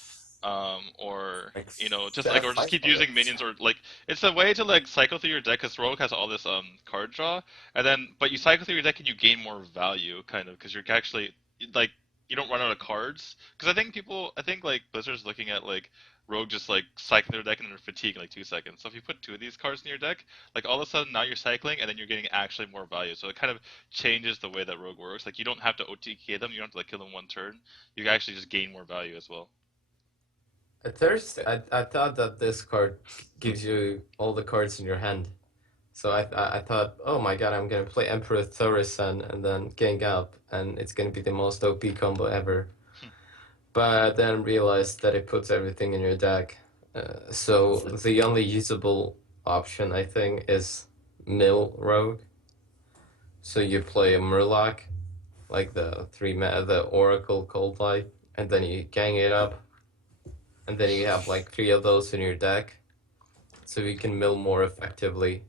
or like just like or just five keep using cards. minions or like it's a way to like cycle through your deck because Rogue has all this card draw and then but you cycle through your deck and you gain more value kind of because you're actually like you don't run out of cards because I think like Blizzard's looking at like Rogue just like cycling their deck and they're fatigued in like 2 seconds. So if you put 2 of these cards in your deck, like all of a sudden now you're cycling and then you're getting actually more value. So it kind of changes the way that Rogue works. Like you don't have to OTK them, you don't have to like kill them 1 turn. You actually just gain more value as well. at first I thought that this card gives you all the cards in your hand. So I thought, oh my god, I'm gonna play Emperor Thaurissan and then gang up, and it's gonna be the most OP combo ever. But then realized that it puts everything in your deck. So the only usable option I think is Mill Rogue. So you play a Murloc, like the Oracle Cold Light, and then you gang it up, and then you have like 3 of those in your deck, so you can mill more effectively.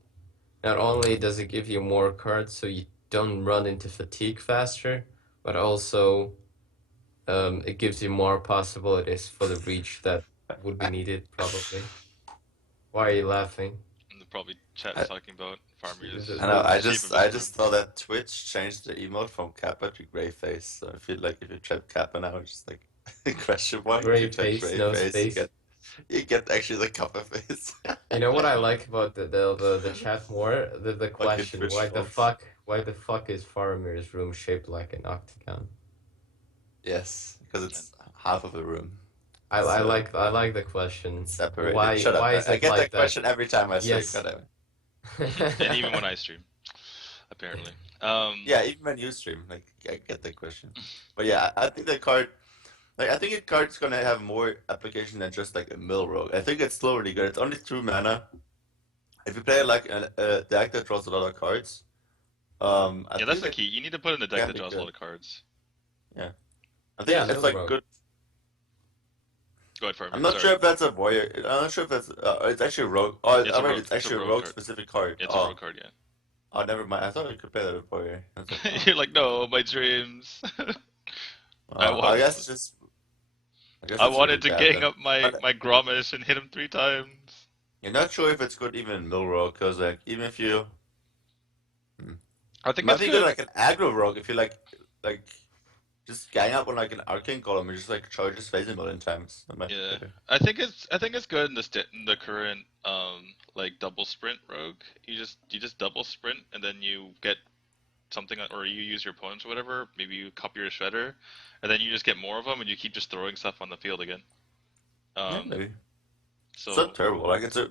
Not only does it give you more cards, so you don't run into fatigue faster, but also it gives you more possibilities for the reach that would be needed, probably. Why are you laughing? And probably chat is I, talking about The, Faramir's I know. the, I shape of just his I room. just saw that Twitch changed the emote from Kappa to Gray Face. So I feel like if you type Kappa now, it's just like question the mark. If gray you type face, Gray no Face, space. you get actually the Kappa face. You know what That's I funny. like about the chat more? The Fucking question, Twitch mods. why the fuck is Faramir's room shaped like an octagon? Yes, because And, it's half of the room. I So I like the question. it's separated. Shut up. Why is I it get like that that? question every time I stream. God Yes. damn it. and even when I stream, apparently. Yeah, even when you stream, like I get that question. But yeah, I think the card, like I think the card's gonna have more application than just like a mill rogue. I think it's still really good. It's only 2 mana. If you play like a deck that draws a lot of cards, I Yeah, that's think the it key. You need to put in a deck can that be draws a lot good. of cards. Yeah, I think Yeah, it's mill like rogue. good. Go ahead, I'm Faramir. not Sorry. sure if that's a warrior. I'm not sure if that's. It's actually a rogue. Oh, It's a alright, rogue. it's It's a actually a rogue rogue card. specific card. It's a rogue Oh, card. Yeah. oh, never mind. I thought you could play that with warrior. That's like, oh, You're like, no, my dreams. I I want. guess it's just. I guess I it's really wanted to bad gang then. up my But my Gromish and hit him 3 times. you're not sure if it's good even in mill rogue, because like even if you, hmm. I It think might it's be good good. like an aggro rogue if you like just gang up on like an arcane column and just like charge his face a million times. That might be Yeah, better. I think it's good in the current like double sprint rogue. You just double sprint and then you get something or you use your opponents or whatever. Maybe you copy your shredder, and then you just get more of them and you keep just throwing stuff on the field again. Yeah, Um, maybe. It's not so terrible. Like it's a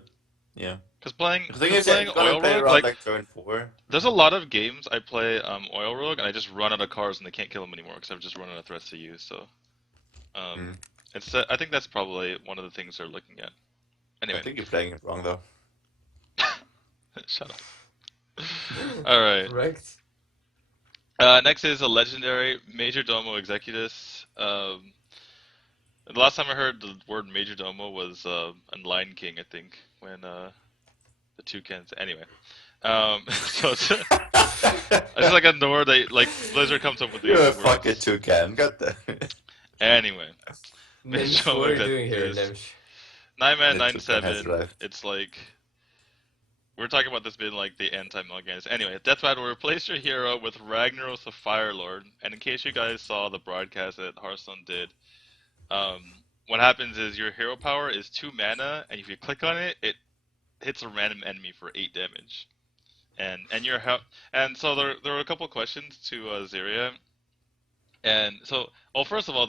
yeah. because playing The thing because is, yeah, playing you're gonna oil play rogue around like like turn 4. there's a lot of games I play oil rogue and I just run out of cards and they can't kill them anymore because I've just run out of threats to use. So um, Mm. I think that's probably one of the things they're looking at. I Anyway, think you're playing it wrong though. shut up. All right. Correct. Next is a legendary Majordomo Executus. The last time I heard the word Majordomo was in Lion King, I think, when the toucans. Anyway, So it's like a Nord that like Blizzard comes up with these You're a words. fucking toucan. Got that? Anyway, Nimsh, what are you doing here, is Nimsh? 9-man, The toucan has 9/7. arrived. It's like we're talking about this being like the anti-Mulligans. Anyway, Death Battle will replace your hero with Ragnaros the Fire Lord. And in case you guys saw the broadcast that Hearthstone did, what happens is your hero power is 2 mana, and if you click on it, it hits a random enemy for 8 damage. And your and so there were a couple questions to Ziria. And so, well, first of all,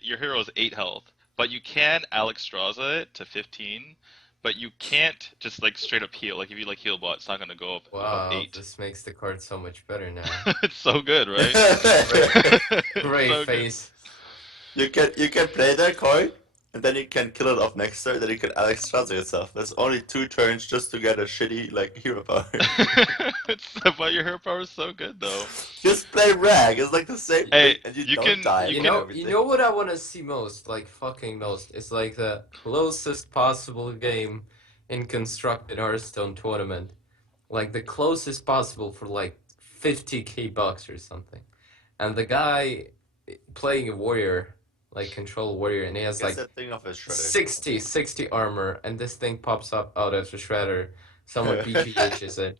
your hero is 8 health, but you can Alexstrasza it to 15, but you can't just like straight up heal. Like if you like heal bot, it's not gonna go up above Wow, 8. this makes the card so much better now. It's so good, right? It's Great so good. face. You can play that card, and then you can kill it off next turn. Then you can Alex Strasser yourself. There's only 2 turns just to get a shitty like hero power. But your hero power is so good though. Just play Rag. It's like the same Hey, thing, and you you don't can- die. you You and know, everything. you know what I want to see most, like fucking most. It's like the closest possible game in constructed Hearthstone tournament, like the closest possible for like 50k bucks or something, and the guy playing a warrior, like control warrior, and he has Guess like that thing off his shredder. 60 armor, and this thing pops up out of the shredder. Someone BGHs it,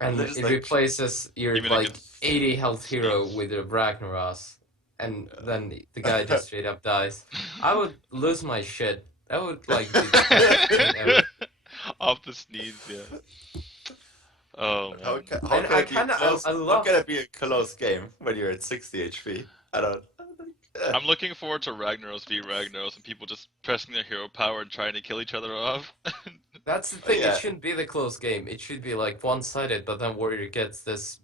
and They're just it like- replaces your Even like like it's 80 health hero schemes. with a Ragnaros, and then the guy just straight up dies. I would lose my shit. That would like be the best thing ever. Off the sneeze, yeah. Oh man. How And can I it be kinda- close? I How love- can it be a close game when you're at 60 HP? I don't. I'm looking forward to Ragnaros v Ragnaros and people just pressing their hero power and trying to kill each other off. That's the thing. yeah. It shouldn't be the close game. It should be like one-sided, but then warrior gets this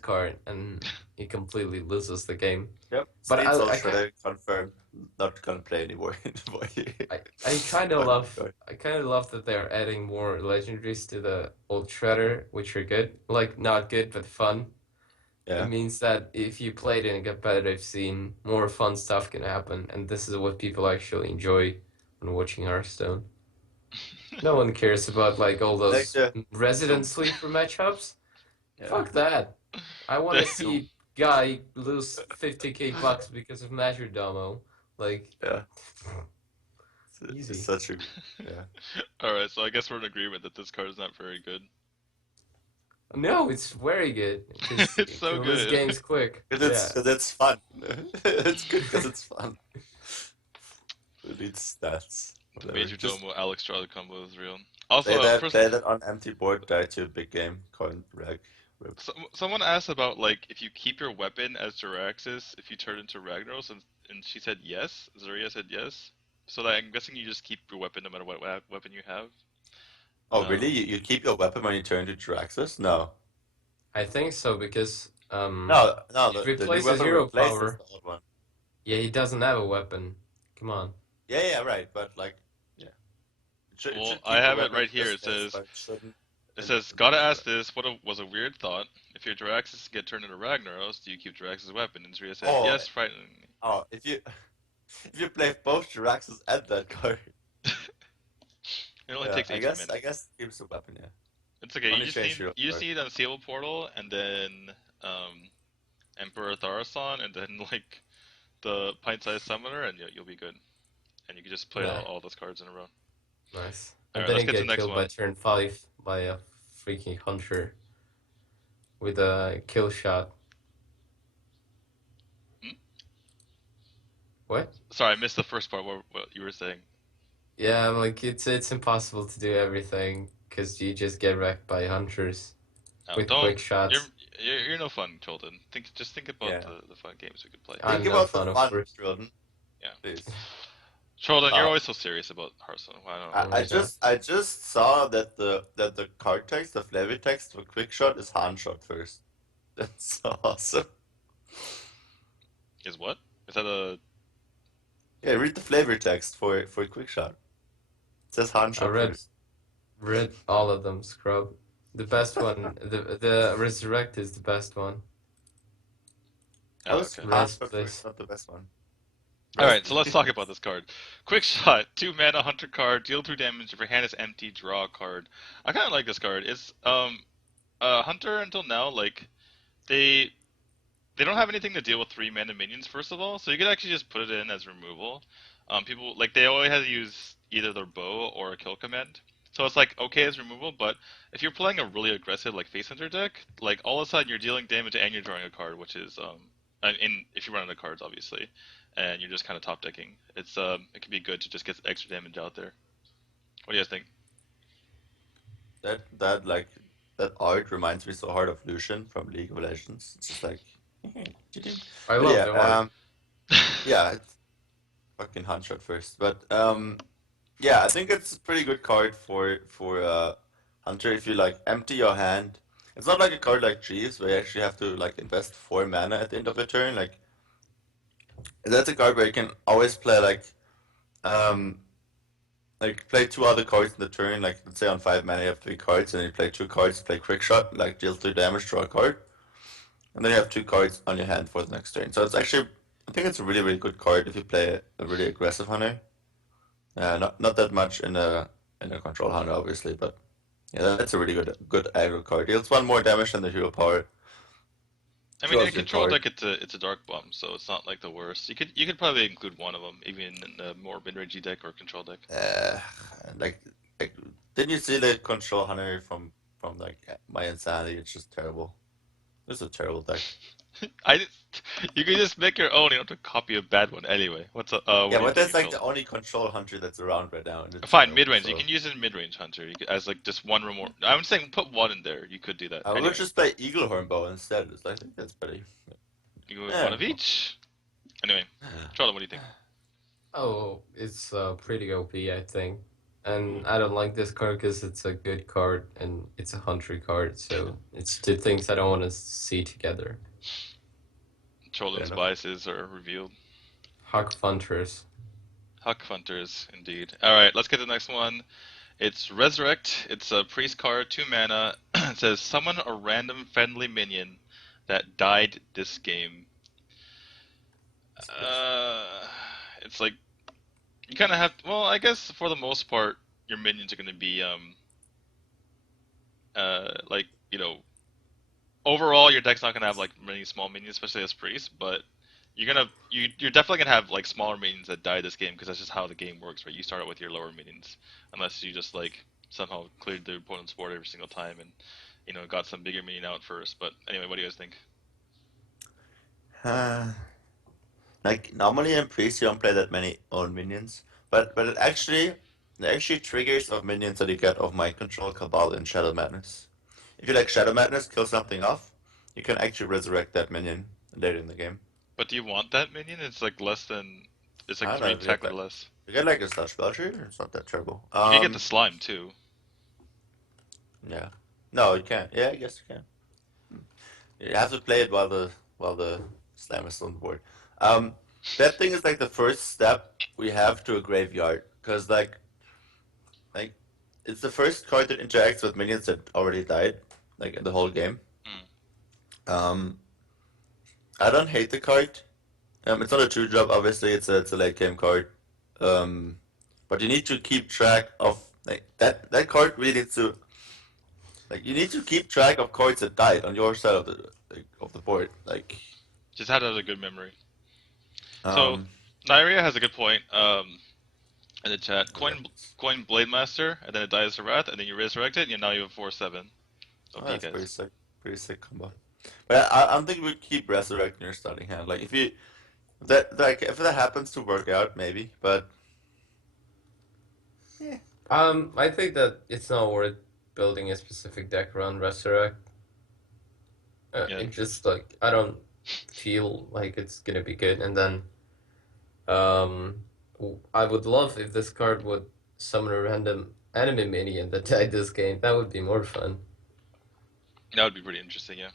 card and he completely loses the game. Yep. But Steve's I on shredder confirmed. Not gonna play anymore. I kind of love Sorry. that they're adding more legendaries to the old shredder, which are good. Like not good, but fun. Yeah. It means that if you play it in a competitive scene, more fun stuff can happen, and this is what people actually enjoy when watching Hearthstone. No one cares about like all those resident sleeper matchups. Yeah. Fuck that. I want to Damn. see guy lose 50k bucks because of Majordomo. Like, Yeah. Easy. It's such a yeah. Alright, so I guess we're in agreement that this card is not very good. no, it's very good. It's so This good. game's quick. Cause it's fun. It's good because it's fun. It needs stats. Whatever. Major Just Domo Alexstrasza combo is real. Also, play that on empty board, die to a big game, coin, rag. someone asked about like if you keep your weapon as Jaraxxus, if you turn into Ragnaros, and she said yes. Zarya said yes. So that I'm guessing you just keep your weapon no matter what weapon you have. Oh, really? You keep your weapon when you turn to Jaraxxus? No. I think so because No, it the new replaces weapon hero replaces power. the old one. Yeah, he doesn't have a weapon. Come on. Yeah, right, but like, yeah. Well, I have it right here. It says, gotta ask this. Was a weird thought. If your Jaraxxus get turned into Ragnaros, do you keep Jaraxxus' weapon? And Zarya said yes, frighteningly. Oh, if you play both Jaraxxus and that card, It only takes 18 minutes. I guess it keeps the weapon, yeah. It's okay. only You change your just card. need Unseeable Portal and then Emperor Thaurissan and then like the pint-sized summoner and you'll be good. And you can just play Yeah. all those cards in a row. Nice. Alright, And let's then get to get the next killed by one. turn 5 by a freaking hunter with a kill shot. Hmm? What? Sorry, I missed the first part. What you were saying? Yeah, like it's impossible to do everything because you just get wrecked by hunters with quick shots. You're no fun, Trolden. Just think about Yeah. the fun games we could play. I'm Think no about fun, the of fun, course. Trolden. Yeah. Please. Trolden, you're Uh, always so serious about Hearthstone. Why don't Oh my I just saw that the card text, the flavor text for quick shot is hand shot first. That's so awesome. Is what? Is that a Yeah, read the flavor text for quick shot. It says hand shot read- first. Read all of them, scrub. The best one, the Resurrect is the best one. That was okay. hand shot This. first, not the best one. Alright, so let's talk about this card. Quick Shot, 2 mana hunter card, deal 2 damage if your hand is empty, draw a card. I kinda like this card. Hunter until now, like they they don't have anything to deal with 3 mana minions, first of all, so you could actually just put it in as removal. People like they always have to use either their bow or a kill command. So it's like okay as removal, but if you're playing a really aggressive like face hunter deck, like all of a sudden you're dealing damage and you're drawing a card, which is in if you run out of cards obviously, and you're just kind of top decking. It can be good to just get extra damage out there. What do you guys think? That like that art reminds me so hard of Lucian from League of Legends. It's just like, I but love yeah, the art. yeah, it's fucking Hunter first, but yeah, I think it's a pretty good card for Hunter if you like empty your hand. It's not like a card like Jeeves where you actually have to like invest 4 mana at the end of the turn. That's a card where you can always play um play 2 other cards in the turn. Like let's say on 5 mana you have 3 cards, and then you play 2 cards, play quick shot, like deal 3 damage, draw a card, and then you have 2 cards on your hand for the next turn. So it's actually I think it's a really really good card if you play a really aggressive hunter. Not that much in a control hunter obviously, but yeah, that's a really good aggro card. Deals 1 more damage than the hero power. I mean, in a Draws your control card. deck, it's a dark bomb, so it's not like the worst. You could probably include one of them, even in a more mid-rangey deck or control deck. Uh, like, like, didn't you see the control hunter from like My Insanity? It's just terrible. It's a terrible deck. I you can just make your own. You don't have to copy a bad one anyway. What Yeah, are you but thinking, that's like the Sheldon? only control hunter that's around right now, and it's Fine, terrible. mid-range. You So can use it in mid-range hunter as like just one remor. I'm saying put one in there. You could do that I would anyway. just play Eagle Hornbow instead. I think that's pretty. You go with one Yeah. of each. Anyway, Charlotte, what do you think? Oh, it's pretty OP, I think. And I don't like this card because it's a good card and it's a hunter card, so it's two things I don't want to see together. Fair Trolden's enough. biases are revealed. Huck Hunters. Huck Hunters, indeed. Alright, let's get to the next one. It's Resurrect. It's a priest card, 2 mana. It says summon a random friendly minion that died this game. Uh, it's like you kind of have. Well, I guess for the most part, your minions are going to be like overall your deck's not going to have like many small minions, especially as priest, but you're definitely gonna have like smaller minions that die this game because that's just how the game works, right? You start out with your lower minions, unless you just like somehow cleared the opponent's board every single time and got some bigger minion out first. But anyway, what do you guys think? Uh, like normally in Priest you don't play that many own minions, but it actually triggers of minions that you get of Mind Control, Cabal, and Shadow Madness. If you like Shadow Madness, kill something off, you can actually resurrect that minion later in the game. But do you want that minion? It's like less than it's like I don't three know if attack or less. you get like a Sludge Belcher, it's not that terrible. You can get the slime too. Yeah. No, you can't. Yeah, I guess you can. You have to play it while the slam is on the board. Um, that thing is like the first step we have to a graveyard, because like it's the first card that interacts with minions that already died, like in the whole game. Mm. Um, I don't hate the card. It's not a 2 drop, obviously. It's a late game card. Um, but you need to keep track of like that card really needs to like you need to keep track of cards that died on your side of the board. Just had to have a good memory. So Um, Nyria has a good point. In the chat, yeah. coin Blade Master, and then it dies to Wrath, and then you resurrect it, and now you have 4/7 Oh, of that's pretty guys. sick. Pretty sick combo. But I don't think we keep resurrecting your starting hand. Like if that happens to work out, maybe. But yeah, I think that it's not worth building a specific deck around Resurrect. Yeah. It just like I don't feel like it's gonna be good. And then um, I would love if this card would summon a random enemy minion that died this game. That would be more fun. That would be pretty interesting, yeah.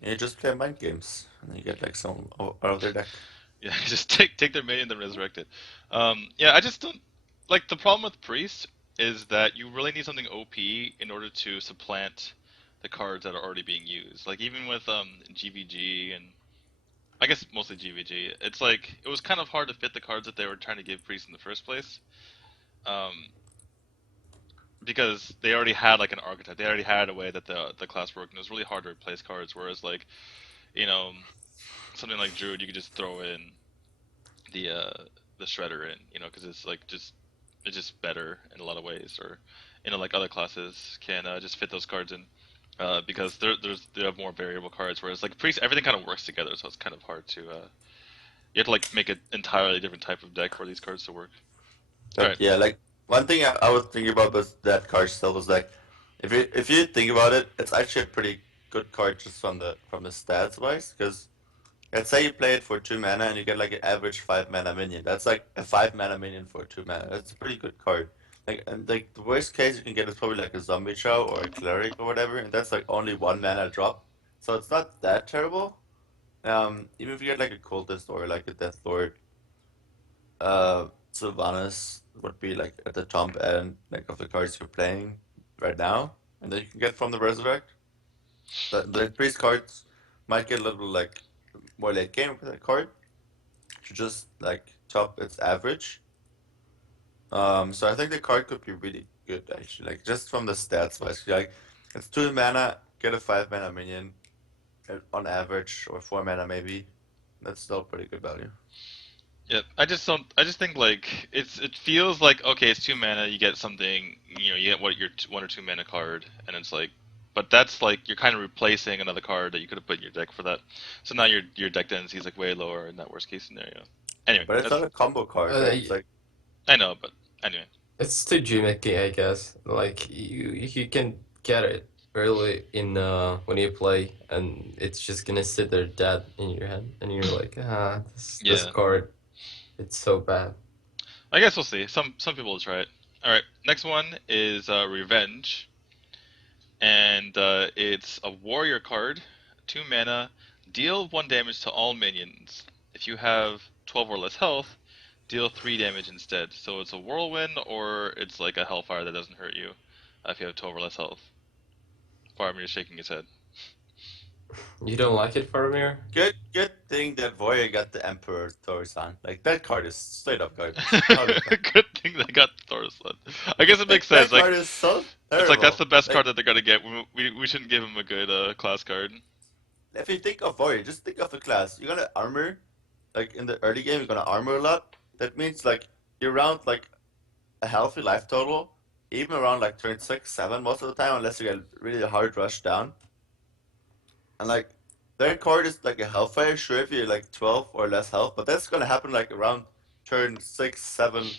you just play mind games, and then you get like some out of their deck. Yeah, just take their minion and resurrect it. Yeah, I just don't like the problem with Priest is that you really need something OP in order to supplant the cards that are already being used. Like even with GVG and I guess mostly GVG, it's like it was kind of hard to fit the cards that they were trying to give Priest in the first place. Um, because they already had like an archetype. They already had a way that the class worked, and it was really hard to replace cards. Whereas like, you know, something like Druid, you could just throw in the uh the Shredder in, because it's just better in a lot of ways. Or like other classes can just fit those cards in. Because they have more variable cards, whereas like priest, everything kind of works together, so it's kind of hard to you have to like make an entirely different type of deck for these cards to work. All But right. yeah, like one thing I was thinking about with that card still was like, if you think about it, it's actually a pretty good card just from the stats wise. Because let's say you play it for 2 mana and you get like an average 5 mana minion. That's like a 5 mana minion for 2 mana. That's a pretty good card. Like and like the worst case you can get is probably like a zombie chow or a cleric or whatever, and that's like only 1 mana drop. So it's not that terrible. Even if you get like a cultist or like a death lord, Sylvanas would be like at the top end like of the cards you're playing right now, and then you can get from the Resurrect. The priest cards might get a little like more late game with that card to just like top its average. So I think the card could be really good actually, like just from the stats wise. Like it's 2 mana, get a 5 mana minion on average, or 4 mana maybe. That's still pretty good value. Yeah, I just don't. I just think like it feels like okay, it's 2 mana. You get something. You get what your 1 or 2 mana card, and it's like, but that's like you're kind of replacing another card that you could have put in your deck for that. So now your deck density is like way lower in that worst case scenario. Anyway, But it's not that's a combo card, right? It's Y- like I know, but anyway. it's too gimmicky, I guess. Like you can get it early in when you play, and it's just gonna sit there dead in your hand, and you're like, this Yeah, card, it's so bad. I guess we'll see. Some people will try it. All right, next one is Revenge, and it's a warrior card, 2 mana, deal 1 damage to all minions. If you have 12 or less health, deal 3 damage instead. So it's a whirlwind, or it's like a hellfire that doesn't hurt you if you have 12 or less health. Faramir is shaking his head. You don't like it, Faramir? good thing that Voya got the Emperor Thaurissan. Like that card is straight up garbage. 100%. Good thing they got Thaurissan. I guess it makes Like that sense. Like card is so it's like that's terrible. the best card Like that they're gonna get. We shouldn't give him a good class card. if you think of Voya, just think of the class. You're gonna armor, like in the early game, you're gonna armor a lot. That means like you're around like a healthy life total, even around like turn 6, 7 most of the time, unless you get really hard rushed down. And like their card is like a Hellfire, sure if you're like 12 or less health, but that's gonna happen like around turn 6, 7,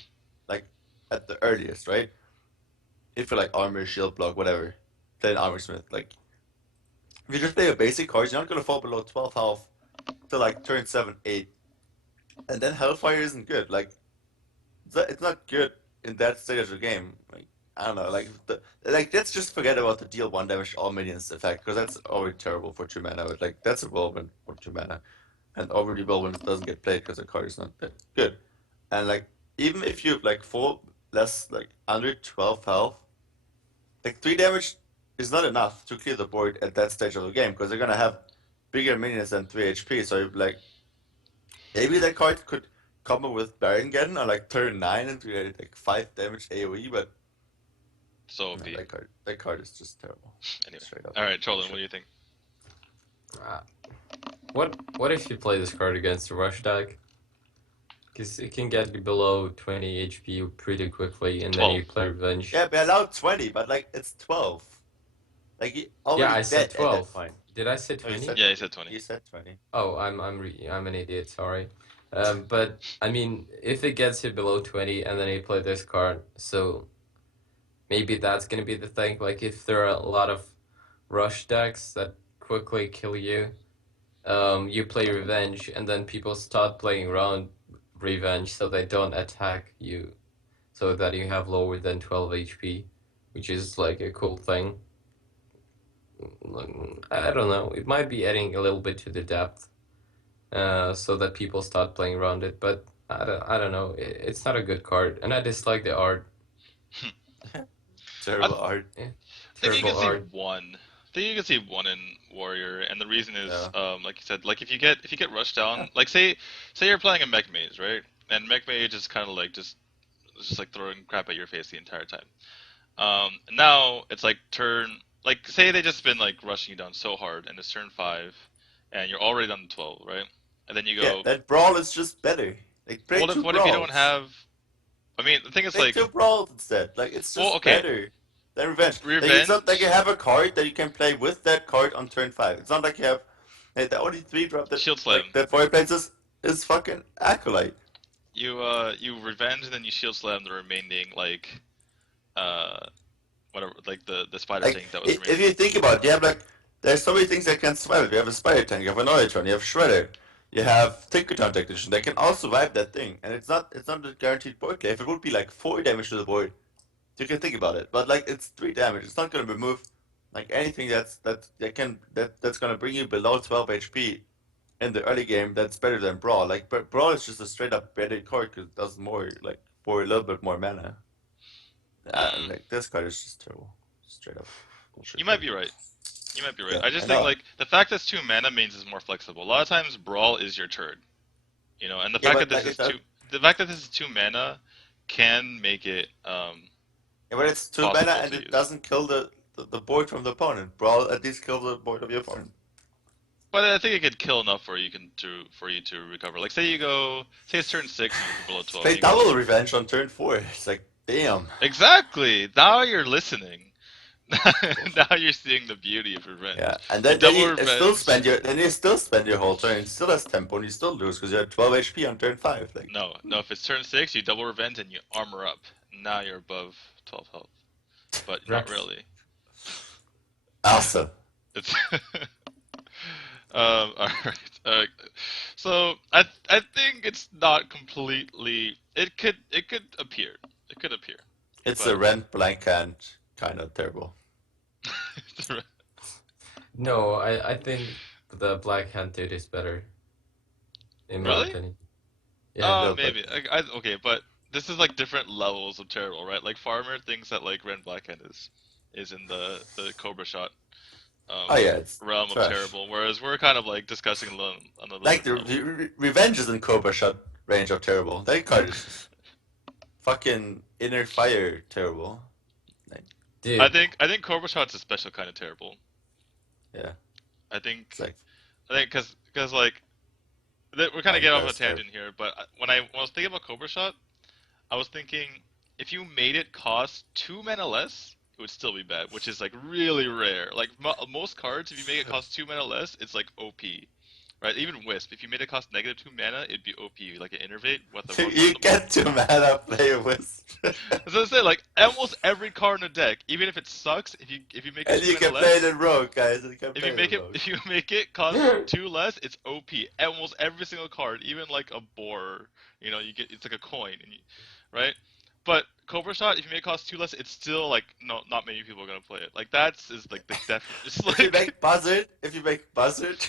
like at the earliest, right? If you're like armor, shield block, whatever, play an armor smith. Like if you just play a basic card, you're not gonna fall below 12 health till like turn 7, 8. And then Hellfire isn't good. Like it's not good in that stage of the game. Like I don't know, like let's just forget about the deal 1 damage to all minions effect, because that's already terrible for 2 mana. But like that's a whirlwind for 2 mana, and already whirlwind doesn't get played because the card is not that good. And like even if you have like four less like under 12 health, like 3 damage is not enough to clear the board at that stage of the game, because they're gonna have bigger minions than 3 HP. So like maybe that card could combo with Baron on like turn 9 and create like 5 damage AoE, but So no, OP. that card is just terrible. Anyway. Straight up. All right, Trolden, what Sure. do you think? Uh, what if you play this card against a rush deck? Because it can get you below 20 HP pretty quickly, and then 12. you play Revenge. Yeah, be allowed 20, but like it's 12. Like he Yeah, already I said dead at that 12. point. Did I say No, you 20? said Yeah, he said 20. you said 20. Oh, I'm an idiot. Sorry. But I mean, if it gets you below 20 and then you play this card, so maybe that's gonna be the thing. Like if there are a lot of rush decks that quickly kill you, you play Revenge, and then people start playing around Revenge so they don't attack you, so that you have lower than 12 HP, which is like a cool thing. I don't know. It might be adding a little bit to the depth, so that people start playing around it. But I don't know. It's not a good card, and I dislike the art. I Terrible art. Eh, think you can terrible see art. one. I think you can see one in Warrior, and the reason is, Yeah. like you said, like if you get rushed down, like say you're playing a mech mage, right? And mech mage is kind of like just like throwing crap at your face the entire time. Now it's like like say they just been like rushing you down so hard, and it's turn 5, and you're already down to 12, right? And then you Yeah, go, that brawl is just better. Like play two what if you don't brawls. have? I mean, the thing is Play like, two brawls instead. Like it's well, just okay, better than revenge. Like it's not like you revenge, have a card that you can play with that card on turn 5. It's not like you have like, the only 3 drop that shield slam. like that void plays is fucking acolyte. You revenge, and then you shield slam the remaining like uh whatever, like the spider Like tank that was if you remaining. think about it, you have like there's so many things that can survive it. You have a spider tank, you have an Oiltron, you have Shredder, you have Tinkertown Technician. They can all survive that thing, and it's not a guaranteed board play. If it would be like 4 damage to the board, you can think about it. But like it's 3 damage. It's not gonna remove like anything that's gonna bring you below 12 HP in the early game. That's better than Brawl. Like but Brawl is just a straight up better card because it does more like for a little bit more mana. Mm, Like this card is just terrible, straight up bullshit you might card. be right. You might be right. Yeah, I I just think know. like the fact that it's 2 mana means it's more flexible. A lot of times brawl is your turn, and the Yeah, fact that but this like is it does. the fact that this is 2 mana can make it Yeah, but it's 2 mana possible and to it use. doesn't kill the board from the opponent. Brawl at least kill the board of your opponent. But I think it could kill enough for you to recover. Like say it's turn 6 and you're below 12. Play You go double revenge on turn 4. It's like damn. exactly. Now you're listening. Now you're seeing the beauty of revenge. Yeah, and You then double you still revenge. spend your whole turn. It still has tempo, and you still lose because you have 12 HP on turn 5. Like No, no. If it's turn 6, you double revenge and you armor up. Now you're above 12 health, but not Wrecked. really. awesome. It's all right. So I think it's not completely. It could appear. It could appear, It's a but rent blank hand, kind of terrible. No, I think the Black Hand dude is better, in my really. opinion. Yeah. No, but Maybe. Okay, but this is like different levels of terrible, right? Like Faramir thinks that like Ren Blackhand is in the Cobra shot um oh yeah, it's realm of trash. terrible, whereas we're kind of like discussing on a Like different the level. revenge is in Cobra shot range of terrible. That card is just fucking inner fire terrible. Like, Dude, I think Cobra shot's a special kind of terrible. yeah, I think it's like because like we're kind of like getting off on a that's terrible. tangent here, but when I was thinking about Cobra shot, I was thinking if you made it cost 2 mana less, it would still be bad, which is like really rare. Like most cards, if you make it cost 2 mana less, it's like OP, right? Even Wisp, if you made it cost -2 mana, it'd be OP, like an Innervate with a You 1/1. get to mana play with, As I say, like almost every card in the deck, even if it sucks, if you make it and two you mana can play it less, in rogue, guys. You can play it in rogue. if you make it cost 2 less, it's OP. Almost every single card, even like a boar, you get it's like a coin, right? But Cobra Shot, if you make it cost 2 less, it's still like no, not many people are gonna play it. Like that's is like the def. It's like If you make buzzard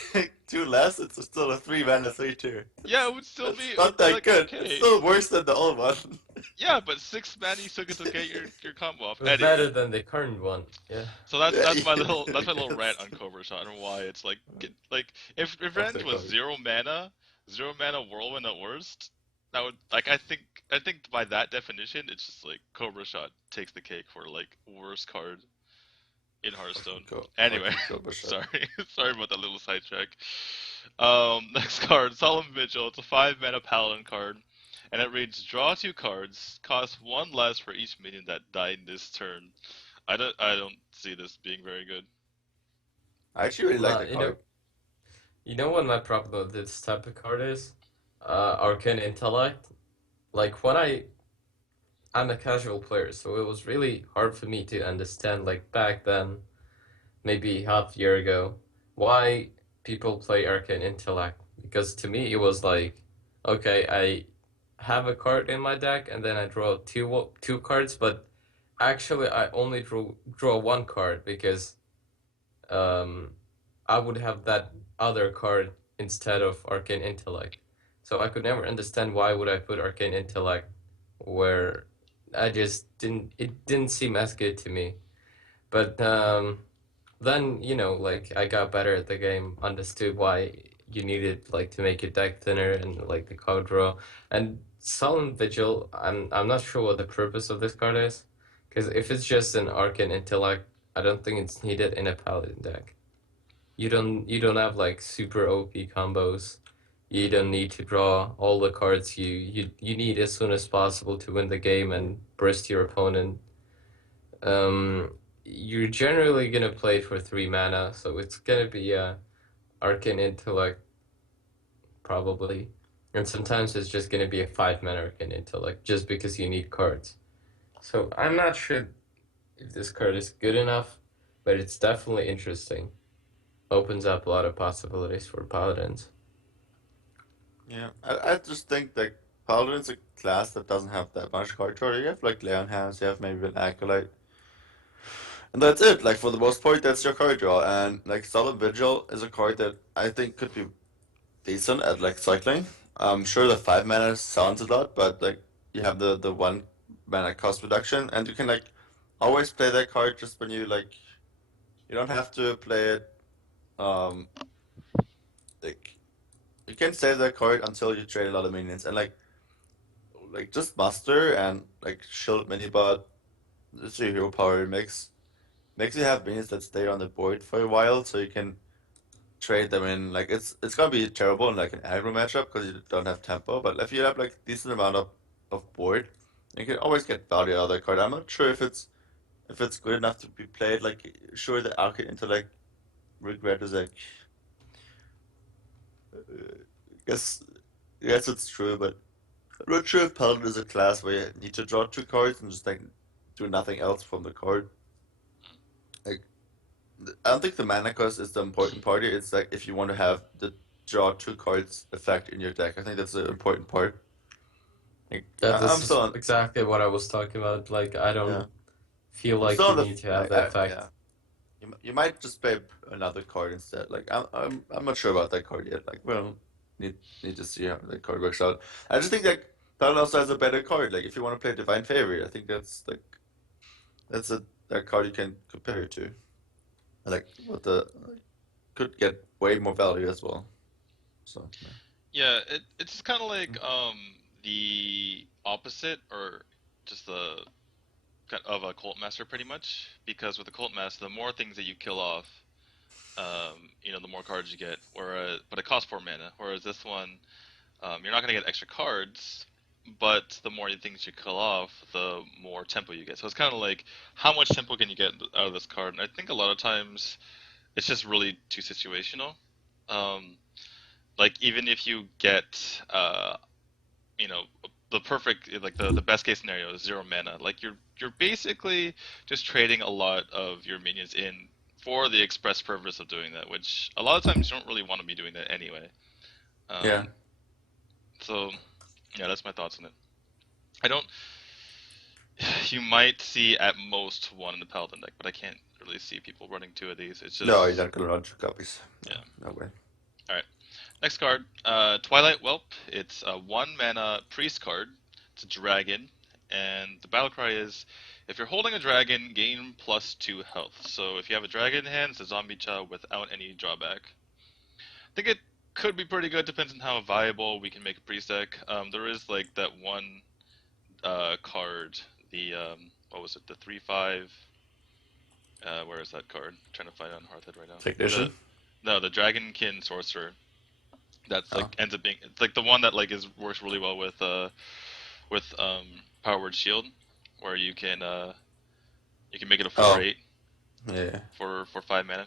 2 less, it's still a 3 mana 3/2. yeah, it would still That's be not that like good. It's okay. still worse than the old one. Yeah, but 6 mana you still get to get your combo off. but Anyway, better than the current one. Yeah. so Yeah, that's my little rant it's on Cobra Shot and why it's like like if not Revenge that was good. 0 mana whirlwind at worst, that would like I think by that definition it's just like Cobra Shot takes the cake for like worst card in Hearthstone. Anyway, Fucking Cobra shot. sorry about that little sidetrack. Next card, Solemn Vigil. It's a 5 mana paladin card, and it reads: draw 2 cards, cost 1 less for each minion that died this turn. I don't see this being very good. I actually really like Nah, the card. you know what my problem with this type of card is? Arcane Intellect. Like I'm a casual player, so it was really hard for me to understand, like back then, maybe half year ago, why people play Arcane Intellect. Because to me, it was like, okay, I have a card in my deck, and then I draw two cards, but actually, I only draw one card because um, I would have that other card instead of Arcane Intellect. So I could never understand why would I put Arcane Intellect where I just didn't it didn't seem as good to me. But then like I got better at the game, understood why you needed like to make your deck thinner and like the card draw. And Solemn Vigil, I'm not sure what the purpose of this card is, Because if it's just an Arcane Intellect, I don't think it's needed in a Paladin deck. You don't have like super OP combos. You don't need to draw all the cards you need as soon as possible to win the game and burst your opponent. You're generally gonna play for 3 mana, so it's gonna be a Arcane Intellect probably. And sometimes it's just gonna be a 5 mana Arcane Intellect just because you need cards. So I'm not sure if this card is good enough, but it's definitely interesting. Opens up a lot of possibilities for paladins. Yeah, I just think that Paladin's a class that doesn't have that much card draw. You have like Leon Hands, you have maybe an Acolyte, and that's it. Like for the most part, that's your card draw. And like Solemn Vigil is a card that I think could be decent at like cycling. I'm sure the 5 mana sounds a lot, but like you have the 1 mana cost reduction, and you can like always play that card just when you like. You don't have to play it. Um, like you can save that card until you trade a lot of minions, and like just muster and like shield minibot. It's your hero power. It makes you have minions that stay on the board for a while, so you can trade them in. Like it's gonna be terrible in like an aggro matchup because you don't have tempo. But if you have like decent amount of board, you can always get value out of that card. I'm not sure if it's good enough to be played. Like sure the Arcane Intellect regret is like guess yes it's true, but I'm not sure if Paladin is a class where you need to draw 2 cards and just like do nothing else from the card. Like I don't think the mana cost is the important part here. It's like if you want to have the draw 2 cards effect in your deck. I think that's the important part. Like That I'm this still is on, exactly what I was talking about. Like I yeah. don't feel I'm still like you on the need to have like the yeah. effect. You might just play another card instead. Like I'm not sure about that card yet. Like well need need to see how that card works out. I just think like Paladin also has a better card. Like if you want to play Divine Favor, I think that's like that's a that card you can compare it to. Like what the could get way more value as well. So yeah. Yeah, it's kind of like the opposite, or just the of a cult master pretty much, because with the cult master, the more things that you kill off, the more cards you get. Whereas, but it costs 4 mana. Whereas this one, you're not gonna get extra cards, but the more things you kill off, the more tempo you get. So it's kind of like how much tempo can you get out of this card? And I think a lot of times it's just really too situational. Um, like even if you get you know the perfect, like the best case scenario is 0 mana, like you're basically just trading a lot of your minions in for the express purpose of doing that, which a lot of times you don't really want to be doing that anyway. Yeah. So yeah, that's my thoughts on it. I don't You might see at most one in the paladin deck, but I can't really see people running 2 of these. It's No, you're just, not gonna run 2 copies. No, yeah. no way. All right. Next card, Twilight Whelp. It's a 1 mana priest card. It's a dragon, and the battle cry is, if you're holding a dragon, gain +2 health. So if you have a dragon in hand, it's a zombie child without any drawback. I think it could be pretty good. Depends on how viable we can make a priest deck. There is like that one card, the what was it, the 3/5. Where is that card? I'm trying to find it on Hearthhead right now. Technician? The Dragonkin Sorcerer. That's Oh. like ends up being, it's like the one that like is works really well with Power Word Shield, where you can make it a Oh. 4/8 Yeah. for 5 mana.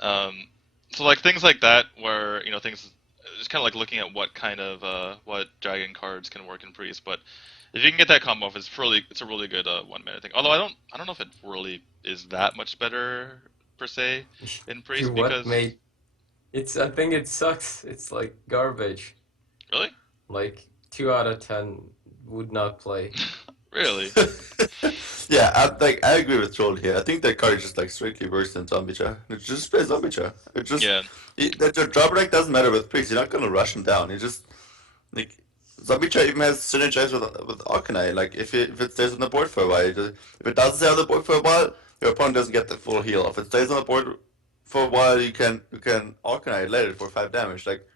Um, so like things like that, where things, just kind of like looking at what kind of what dragon cards can work in priest. But if you can get that combo off, it's a really good 1 mana thing. Although I don't know if it really is that much better per se in You priest, what, because mate? I think it sucks. It's like garbage. really, Like 2 out of 10 would not play. really, Yeah, I agree with Troll here. I think that card is just like strictly worse than Zombie Cha. It just plays Zombie Cha. It just yeah, that your drawback doesn't matter with Priest. You're not gonna rush him down. You just like Zombie Cha even has synergize with Arcanine. Like if it stays on the board for a while, if it doesn't stay on the board for a while, your opponent doesn't get the full heal. If it stays on the board for a while, you can Arcanine later for 5 damage. Like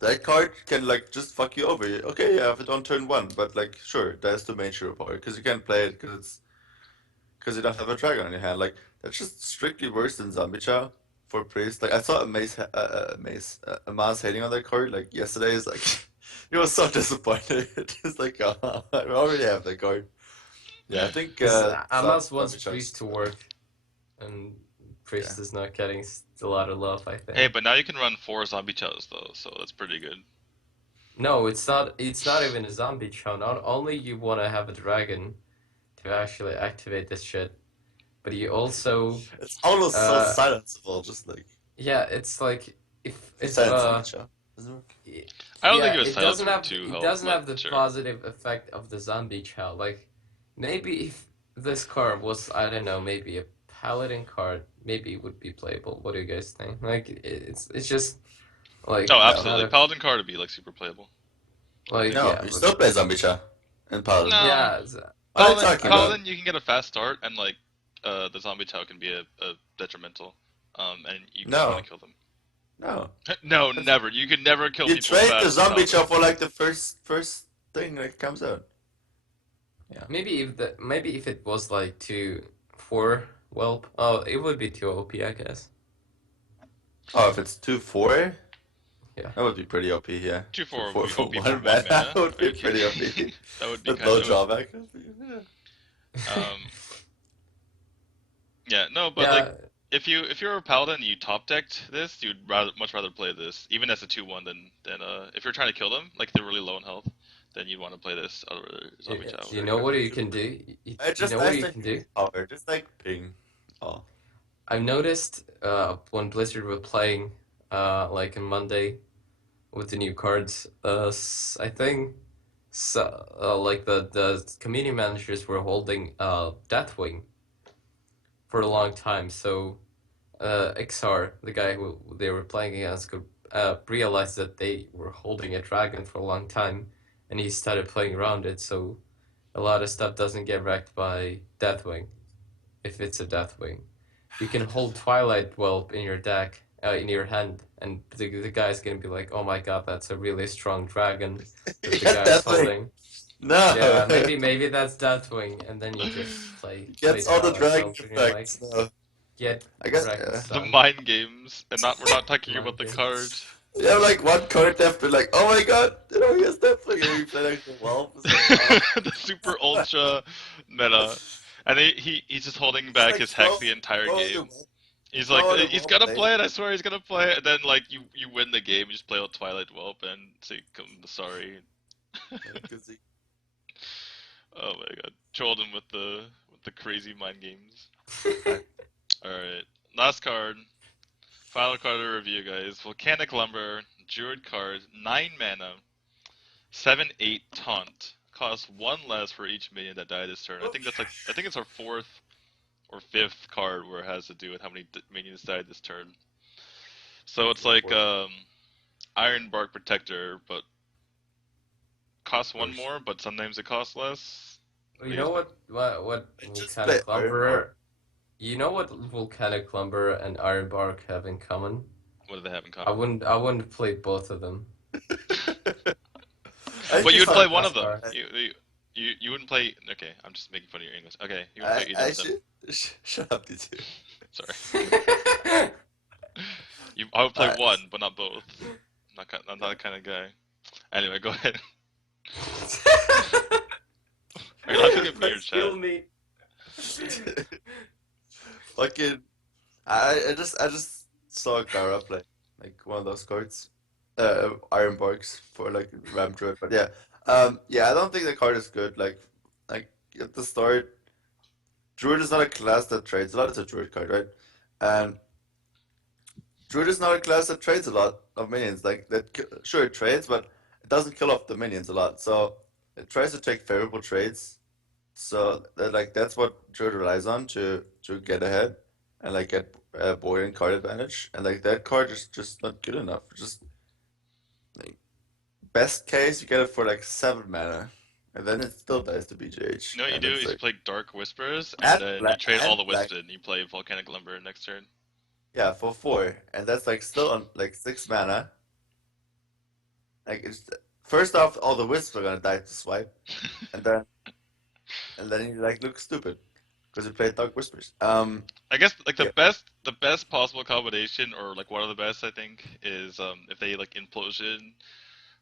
that card can like just fuck you over. Okay, yeah, if it on turn 1, but like sure, that's the main hero power because you can't play it because because you don't have a dragon on your hand. Like that's just strictly worse than Zombie Chow for priest. Like I saw a Maz hating on that card like yesterday. Is like he was so disappointed. It's like I already have that card. Yeah, I think Because Amas wants Zombie Chow Priest is to better. work, and Priest Yeah. is not getting a lot of love, I Hey, think. but now you can run 4 zombie chows though, so that's pretty good. No, it's not. It's not even a zombie chow. Not only you want to have a dragon to actually activate this shit, but you also, It's almost so uh, silenceable, just like yeah, it's like if you if silence Zombie Chow. Does it work? I don't think yeah, it was silence for 2 it health, doesn't but have the sure. positive effect of the zombie chow. Like maybe if this card was, I don't know, maybe a paladin card, maybe it would be playable. What do you guys think? Like it's just like Oh, No. not absolutely. a Paladin card would be like super playable. I like think. No, yeah, you but still play Zombie Chow in Paladin. No, yeah, What are you Paladin, talking I mean about? Paladin, you can get a fast start, and like the zombie chow can be a detrimental, and you just want No, to kill them. no. No, That's, never. You can never kill you people trade the fast with Zombie Chow Paladin. for like the first thing that comes out. Yeah. maybe if it was like 2/4 whelp, oh, it would be too OP, I guess. Oh, if it's 2/4, Yeah. that would be pretty OP. Yeah, 2/4 2/4 would be for OP for one one mana, that mana. would Are be you pretty OP. kidding? That would be With kind no of. drawback. Yeah, no, but like Yeah, if you're a paladin and you top decked this, you'd much rather play this, even as a 2/1 than if you're trying to kill them, like they're really low in health, then you'd want to play this over zombie chow. you Sure. know what you can do? It's You just know what nice you that can you do? can cover, just like ping. Oh, I've noticed when Blizzard were playing like on Monday with the new cards, I think like the community managers were holding Deathwing for a long time. So XR, the guy who they were playing against, could realize that they were holding a dragon for a long time, and he started playing around it. So a lot of stuff doesn't get wrecked by Deathwing if it's a Deathwing. You can hold Twilight Whelp in your deck, in your hand, and the guy's gonna be like, "Oh my god, that's a really strong dragon that the yeah, guy's definitely. holding." No, Yeah, maybe that's Deathwing, and then you just play gets all the Twilight dragon Whelp, and you're like, effects. No, "Get I guess. wrecked, The son." mind games, and not we're not talking Mind about the games. card. You have like one card left, but like, oh my god, he has definitely. And you play like the Whelp. It's like, oh. The super ultra meta, and he's just holding Just back like his hex the entire throw game. the Whelp, He's like, throw the he's Whelp gonna lane. play it. I swear he's gonna play it. And then like you win the game, you just play out Twilight Whelp and say, "Come sorry." Because he Oh my god, Trolden with the crazy mind games. All right, last card, final card to review, guys. Volcanic Lumber, Druid card, 9 mana, 7/8 taunt. Costs 1 less for each minion that died this turn. I think it's our 4th or 5th card where it has to do with how many minions died this turn. So it's like Iron Bark Protector, but costs 1 more, but sometimes it costs less. What do You you know guys think? what just play volcanic Iron lumber? You know what volcanic lumber and ironbark have in common? What do they have in common? I wouldn't play both of them. I But you just would saw play it one last of them. Are. night. You wouldn't play. Okay, I'm just making fun of your English. Okay, you wouldn't play either I of them. should shut up, DTwo. Sorry. I would play I, one, but not both. I'm not that kind of guy. Anyway, go ahead. Are you laughing at me or chat? me. fucking, I just saw Gara play like one of those cards, Iron Barks for like Ram Druid, but yeah, yeah, I don't think the card is good. Like at the start, Druid is not a class that trades a lot. It's a Druid card, right? And Druid is not a class that trades a lot of minions. Like that, sure it trades, but it doesn't kill off the minions a lot. So it tries to take favorable trades. So that's what Druid relies on to get ahead and like get board and card advantage. And like that card is just not good enough. Just like best case you get it for like 7 mana, and then it still dies to BGH. You know what you And do it's is you like play Dark Whispers, and and then you black trade all the and black. Wisps and you play Volcanic Lumber next turn. Yeah, for 4, and that's like still on like 6 mana. Like it's first off, all the wisps are gonna die to swipe, and then you like look stupid. because we played Dark Whispers. I guess like Yeah. the best possible combination, or like one of the best, I think, is if they like implosion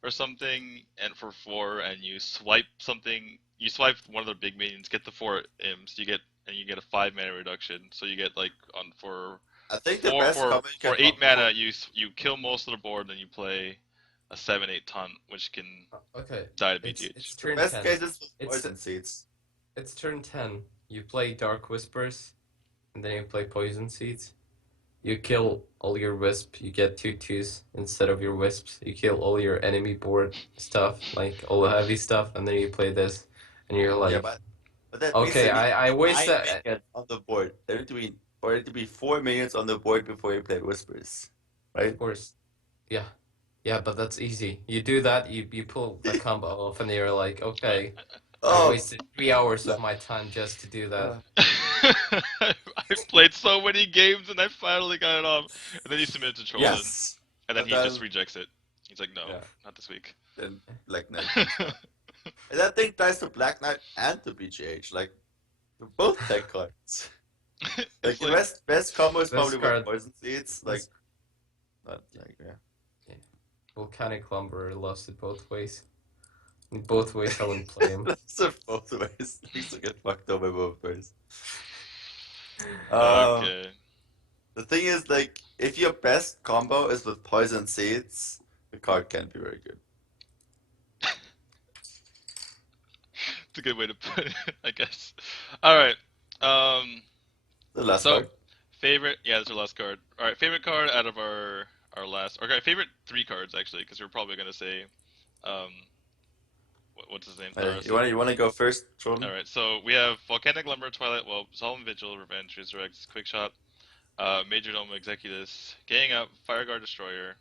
or something, and for 4, and you swipe something, you swipe one of their big minions, get the 4 imps, you get a 5 mana reduction. So you get like on I think the best combo you for can 8 opt for. mana, you kill most of the board, then you play a 7/8 taunt, which can Okay, die to it's BGH. The turn best 10. case is with It's Poison Seeds. it's turn 10. You play Dark Whispers, and then you play Poison Seeds. You kill all your wisp. You get 2/2s instead of your wisps. You kill all your enemy board stuff, like all the heavy stuff, and then you play this, and you're Yeah, like, but that means okay, there need to I be waste 9 that. minions on the board. There need to be, or need to be 4 minions on the board before you play Whispers, right? Of course, yeah, yeah, but that's easy. You do that, you pull the combo off, and you're like, okay, I Oh, wasted 3 hours no. of my time just to do that. I've played so many games and I finally got it off. And then he submitted to Trolden, Yes. and then But he just then, rejects it. He's like, no, yeah, not this week. then Black Knight comes out. And that thing ties to Black Knight and to BGH. Like, they're both tech cards. Like, It's the like, best combo is This probably with card, Poison Seeds. Like, this not, like, yeah. Volcanic Lumber lost it both ways. In both ways, I wouldn't play him. So both ways. Things to get fucked over both ways. okay. The thing is, like, if your best combo is with Poison Seeds, the card can't be very good. It's a good way to put it, I guess. Alright. The last So, card. favorite, yeah, that's our last card. Alright, favorite card out of our last, okay, favorite 3 cards, actually, because we're probably going to say, um, what's his name? Hey, Thaurissan. you wanna go first, Trolden? Alright, so we have Volcanic Lumber, Twilight, Whelp, Solemn Vigil, Revenge, Resurrect, Quick Shot, Majordomo Executus, Gang Up, Fireguard Destroyer,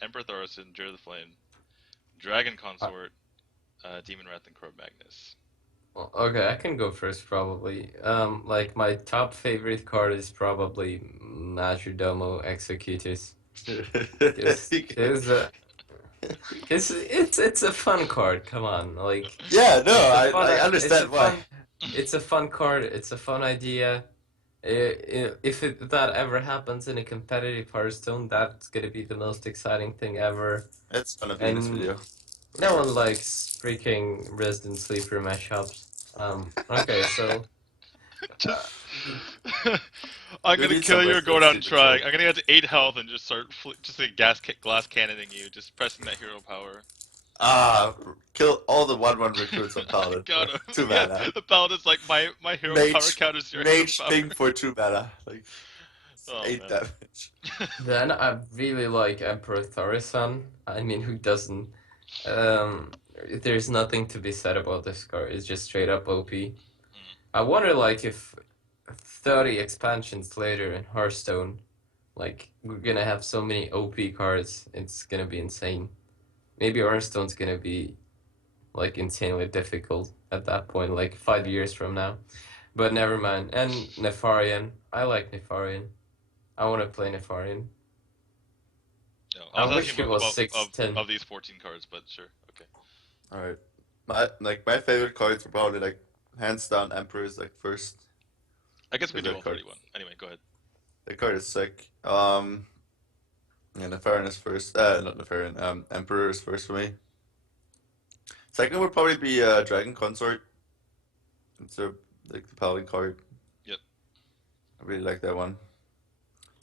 Emperor Thaurissan, Jur the Flame, Dragon Consort, Demonwrath, and Chromaggus. Well, okay, I can go first probably. Like my top favorite card is probably Majordomo Executus. It's a fun card. Come on, like Yeah, no, I it's a understand why. fun it's a fun card. It's a fun idea. If that ever happens in a competitive Hearthstone, that's gonna be the most exciting thing ever. It's gonna be in this And video. no one likes freaking Resident Sleeper mashups. Okay, so Just, uh, I'm You gonna need kill some you or Resident go down Sleeper trying. troll. I'm gonna get to 8 health and just start just like glass cannoning you, just pressing that hero power. Kill all the 1/1 recruits on I Paladin got for him. 2 Yeah, mana. the paladin's like my hero power Mage, counters your Mage hero Thing power. for 2 mana. Like, Oh 8 man. damage. then I really like Emperor Thaurissan. I mean, who doesn't? There's nothing to be said about this card. It's just straight up OP. I wonder, like, if 30 expansions later in Hearthstone, like, we're gonna have so many OP cards, it's gonna be insane. Maybe Hearthstone's gonna be, like, insanely difficult at that point, like, 5 years from now. But never mind. And Nefarian. I like Nefarian. I want to play Nefarian. No, I I was wish asking it was about 6/10. of these 14 cards, but sure, okay. Alright. My favorite cards are probably like hands down Emperor's like first. I guess we do That all card. 31. Anyway, go ahead. That card is sick. Yeah, Nefarian is first. Not Nefarian. Emperor is first for me. Second would probably be Dragon Consort. It's like the Paladin card. Yep. I really like that one.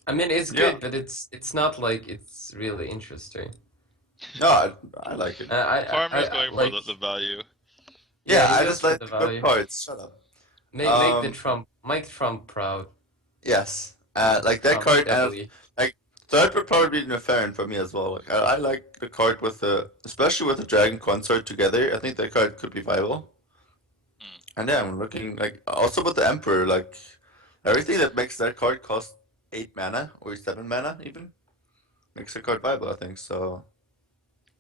I mean, it's Yeah. good, but it's not like it's really interesting. No, I like it. Farmer's going for like the value. Yeah, he I goes just for like the the value. good cards. Shut up. Make Trump proud. Yes. Like that Trump card, and W. like third would probably be Nefarian for me as well. Like I like the card with especially with the Dragon Consort together. I think that card could be viable. And yeah, I'm looking like also with the Emperor, like everything that makes that card cost 8 mana or 7 mana even makes the card viable. I think so.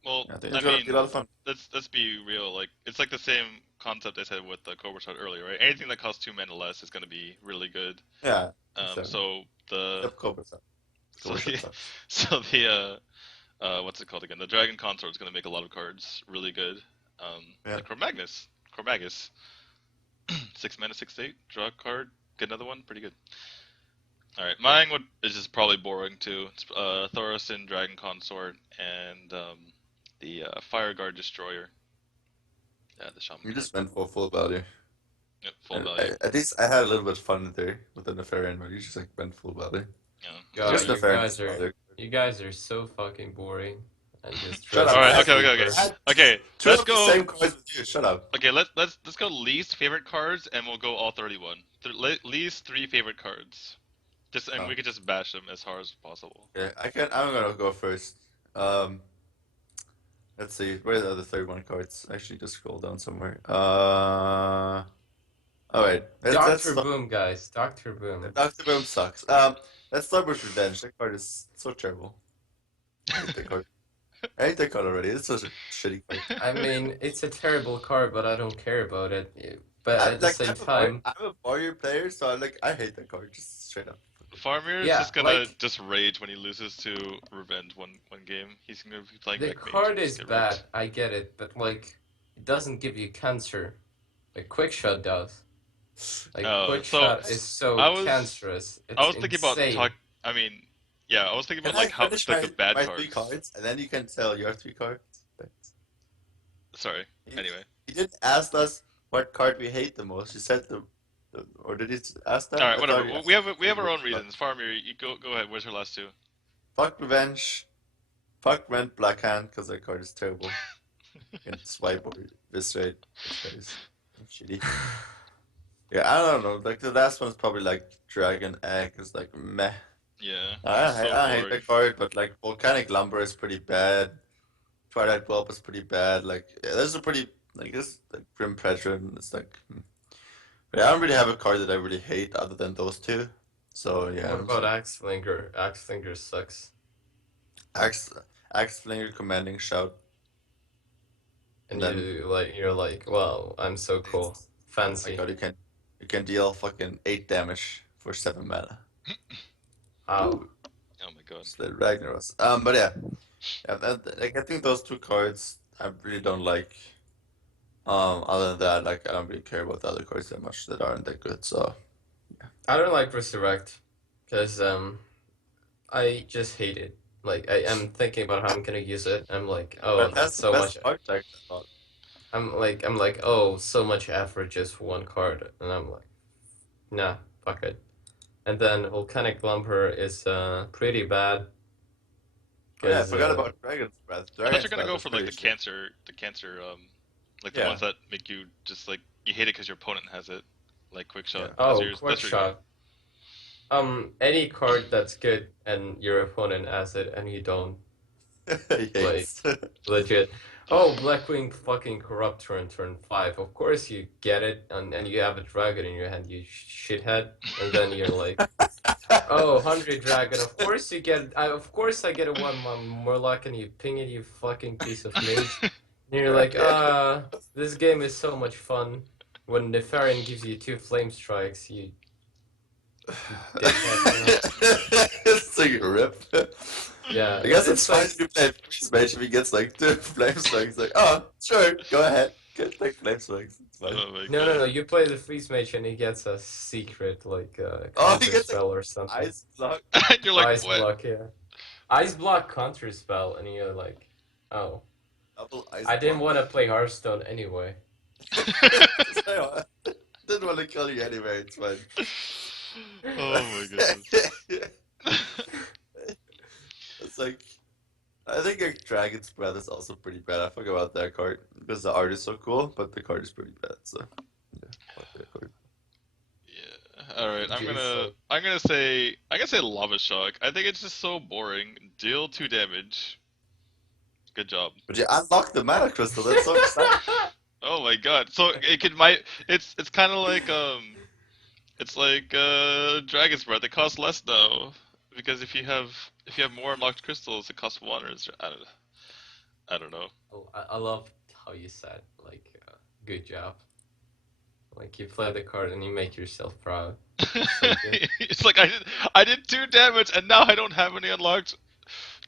Well, I think I it's gonna mean, be a lot of fun. let's be real. Like, it's like the same concept I said with the Cobra shot earlier, right? Anything that costs 2 mana less is going to be really good. Yeah. So the Yep, Cobra. so Cobra the, sucks. so the what's it called again? The Dragon Consort is going to make a lot of cards really good. Yeah. Like Chromaggus, 6 mana, 6/8, draw a card, Get another one? Pretty good. Alright, mine is just probably boring too. It's Thaurissan, Dragon Consort, and the Fireguard Destroyer. Yeah, the Shaman You card. just went for full value. Yep, full And value. at least I had a little bit of fun there with the Nefarian, but you just like went full value. Yeah. God, Just you Nefarian. guys are you guys are so fucking boring. And just Shut up. Alright, I okay, okay, had- okay. I had Okay, two let's of the go. same cards with you. Shut up. Okay, let's go least favorite cards, and we'll go all 31. Least 3 favorite cards. And we could just bash them as hard as possible. Yeah, I'm gonna go first. Let's see. Where are the other 31 cards? Actually, just scroll down somewhere. All right. Let's Dr. Boom, guys. Dr. Boom. Dr. Boom sucks. Let's start with Revenge. That card is so terrible. I hate that card. I hate that card already. It's such a shitty card. I mean, it's a terrible card, but I don't care about it. But at the same time, I'm a warrior player, so I hate that card just straight up. Faramir is Yeah, just gonna like- just rage when he loses to Revenge one game. He's gonna be playing the Black Mage card and just is get bad. wrecked. I get it, but like, it doesn't give you cancer. Like Quick Shot does. Like Oh, Quick so Shot is so I was- cancerous. It's I was thinking insane. about I mean, yeah, I was thinking about like how finish like the bad my cards. 3 cards, and then you can tell your 3 cards? Sorry. He- Anyway. He didn't ask us what card we hate the most. He said or did he ask that? All I right, thought whatever. he asked we have our own fuck. reasons. Faramir, you go ahead. Where's your last 2? Fuck Revenge. Fuck Rent Blackhand, because that card is terrible. You can swipe or eviscerate. That is shitty. Yeah, I don't know. Like the last one is probably like Dragon Egg. It's like meh. Yeah. I so hate boring. that card, but like Volcanic Lumber is pretty bad. Twilight Whelp is pretty bad. Like yeah, this is a pretty like this like Grim Pressure, and it's like. But I don't really have a card that I really hate other than those 2. So yeah. What about Axe Flinger? Axe Flinger sucks. Axe Flinger Commanding Shout. And Then- you're like, wow, I'm so cool. Oh Fancy. my god, you can deal fucking 8 damage for 7 mana. Ow. Oh my god. It's the Ragnaros. But yeah, like I think those 2 cards I really don't like. Other than that, like I don't really care about the other cards that much that aren't that good. So I don't like Resurrect because I just hate it. Like I am thinking about how I'm gonna use it. I'm like, oh, but that's so the much. best card deck. I'm like, oh, so much effort just for one card, and I'm like, nah, fuck it. And then Volcanic Lumber is pretty bad. Oh, yeah, I 'cause, forgot about Dragon's Breath. I thought Dragon's you're gonna Breath go is for like pretty the shit. cancer, like the Yeah. ones that make you just like you hate it because your opponent has it, like Quick Shot. Yeah. Oh, That's Quick your- Shot. Any card that's good and your opponent has it and you don't, Yes. legit. Oh, Blackwing fucking Corruptor in turn 5. Of course you get it, and you have a dragon in your hand, you shithead. And then you're like, oh, 100 dragon. Of course you get. Of course I get a 1/1 Murloc, and you ping it, you fucking piece of mage. And you're like, this game is so much fun. When the Nefarian gives you 2 flame strikes, you. It's like a rip. Yeah. I guess it's fine like, if you play Freeze Mage if he gets like 2 flame strikes. Like, oh, sure, go ahead. Get like flame strikes. It's fine. Oh my No, god. you play the freeze mage and he gets a secret, like, Oh, he counter gets a spell or something. Ice block. And you're like, Ice what? block, yeah. Ice block counter spell, and you're like, oh. Double ice I didn't block. want to play Hearthstone anyway. Didn't want to kill you anyway. It's fine. Oh my goodness. It's like I think like Dragon's Breath is also pretty bad. I forgot about that card because the art is so cool, but the card is pretty bad. So yeah, fuck that card. Yeah. All right. Jason. I'm gonna say Lava Shock. I think it's just so boring. Deal 2 damage. Good job. But you unlocked the mana crystal. That's so exciting. Oh my god. So it's kind of like it's like Dragon's Breath. It costs less now because if you have more unlocked crystals, it costs 1 or I don't know. Oh, I love how you said, like, good job. Like, you play the card and you make yourself proud. good. It's like I did 2 damage and now I don't have any unlocked.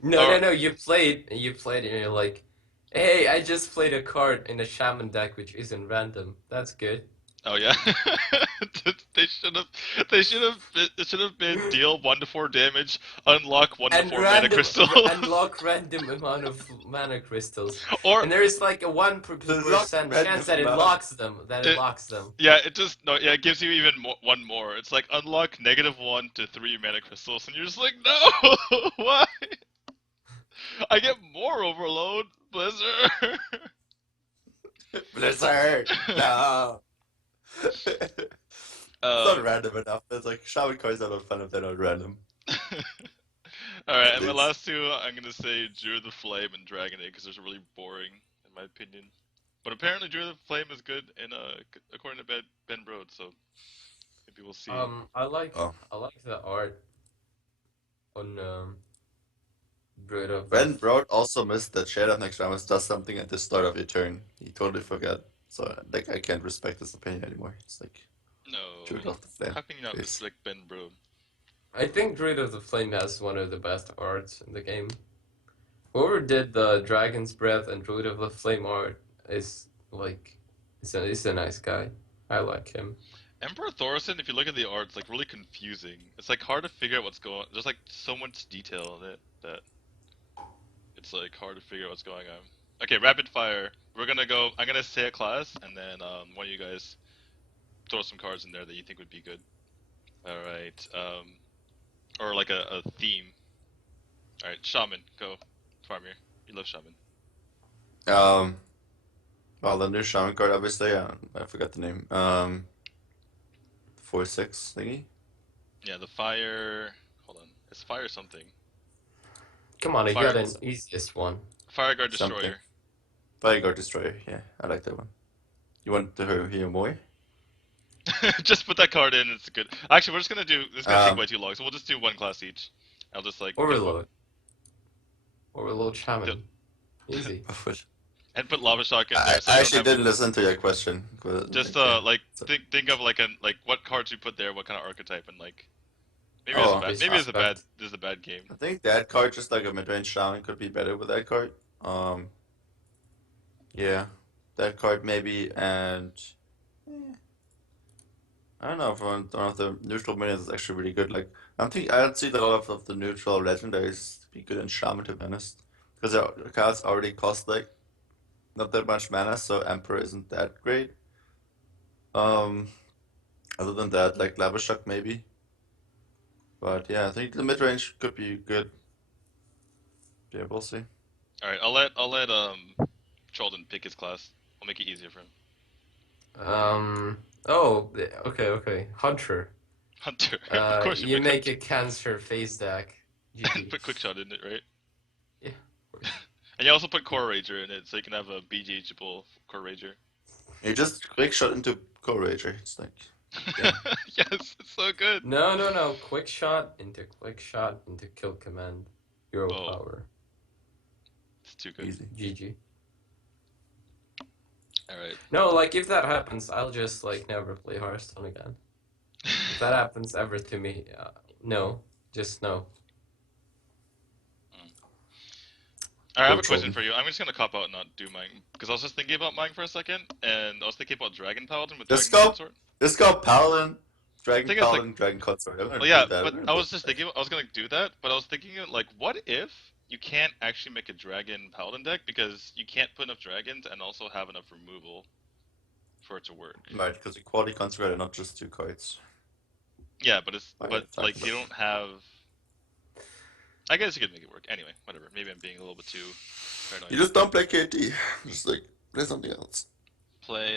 No, you played and you're like, hey, I just played a card in a shaman deck which isn't random. That's good. Oh yeah. It should have been deal 1 to 4 damage, unlock 1 to And 4 mana random crystal. unlock random amount of mana crystals. Or And there is like a 1% There's not chance that it random locks them. it, locks them. yeah, it just no, yeah, it gives you even one more. It's like unlock -1 to 3 mana crystals, and you're just like, no, why? I get more overload, Blizzard. Blizzard! No! It's not Um, random enough. It's like shaman cards are not fun if they're not random. Alright, and my Please. last two, I'm gonna say Druid of the Flame and Dragon Egg, because they're really boring, in my opinion. But apparently Druid of the Flame is good in according to Ben Brode, so maybe we'll see. I like Oh. the art on Druid of Ben Brode also missed that Shade of Nextramus does something at the start of your turn. He totally forgot. So like I can't respect his opinion anymore. It's like No, Druid of the Flame. how can you not Please. respect Ben Brode? I think Druid of the Flame has one of the best arts in the game. Whoever did the Dragon's Breath and Druid of the Flame art is like, he's a nice guy. I like him. Emperor Thaurissan, if you look at the art, it's like really confusing. It's like hard to figure out what's going on. There's like so much detail in it that it's like hard to figure out what's going on. Okay, rapid fire. We're gonna go. I'm gonna say a class, and then one of you guys throw some cards in there that you think would be good. All right. Or like a theme. All right, Shaman, go. Faramir, you love Shaman. Well, the new shaman card, obviously. I forgot the name. 4/6 thingy. Yeah, the fire. Hold on, it's fire something. Come on, you Fire- got an easiest one. Fireguard Something. Destroyer. Fireguard Destroyer. Yeah, I like that one. You want to hear more? Just put that card in. It's good. Actually, we're just gonna do. This is gonna take Um, way too long, so we'll just do one class each. I'll just like Overload. Overload Shaman. Easy. and put lava shock in there. I So you don't actually have- didn't listen to your question. Just Okay. like So- think of like what cards you put there, what kind of archetype, and like maybe Oh, it's this a bad aspect. this is a bad game. I think that card, just like a mid-range shaman, could be better with that card. Yeah, that card maybe, and I don't know if one of the neutral minions is actually really good. Like I don't see a lot of the neutral legendaries to be good in shaman, to be honest, because the cards already cost like not that much mana, so Emperor isn't that great. Other than that, like Lava Shock maybe. But yeah, I think the mid range could be good. Yeah, we'll see. All right, I'll let Trolden pick his class. I'll make it easier for him. Oh, okay. Hunter. Hunter, of course You pick make Hunter. a cancer face deck. GG. Put quick shot in it, right? Yeah, of course. And you also put Core Rager in it, so you can have a BGHable Core Rager. You just quick shot into Core Rager. It's like Yeah. Yes, it's so good. No. Quick shot into kill command. Hero Oh. power. It's too good. easy. GG. All right. No, like if that happens, I'll just like never play Hearthstone again. If that happens ever to me, no, just no. I have a Control. question for you. I'm just gonna cop out and not do mine because I was just thinking about mine for a second, and I was thinking about Dragon Paladin with Just Dragon go. Consort. Let's go Paladin, Dragon think it's Paladin, Dragon Consort. I'm gonna Well, yeah, do that. but I'm gonna I do was just that. thinking I was gonna do that, but I was thinking like, what if you can't actually make a Dragon Paladin deck because you can't put enough dragons and also have enough removal for it to work? Right, because equality consort are not just 2 cards. Yeah, but it's I but got like talked you about- don't have. I guess you could make it work. Anyway, whatever. Maybe I'm being a little bit too paranoid. You just don't play KT. Just like play something else. Play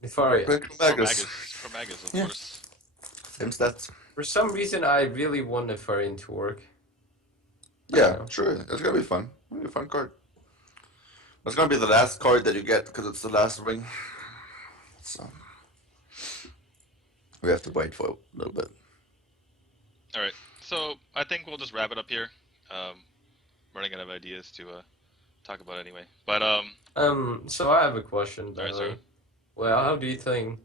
Before Play Chromaggus. Chromaggus, of Yeah. course. Same stats. for some reason, I really want Nefarian to work. Yeah, know. sure. It's gonna be fun. It'll be a fun card. It's gonna be the last card that you get because it's the last ring. So we have to wait for a little bit. All right. So I think we'll just wrap it up here. Running out of ideas to talk about anyway. But So I have a question. Alright, sorry. Well, how do you think,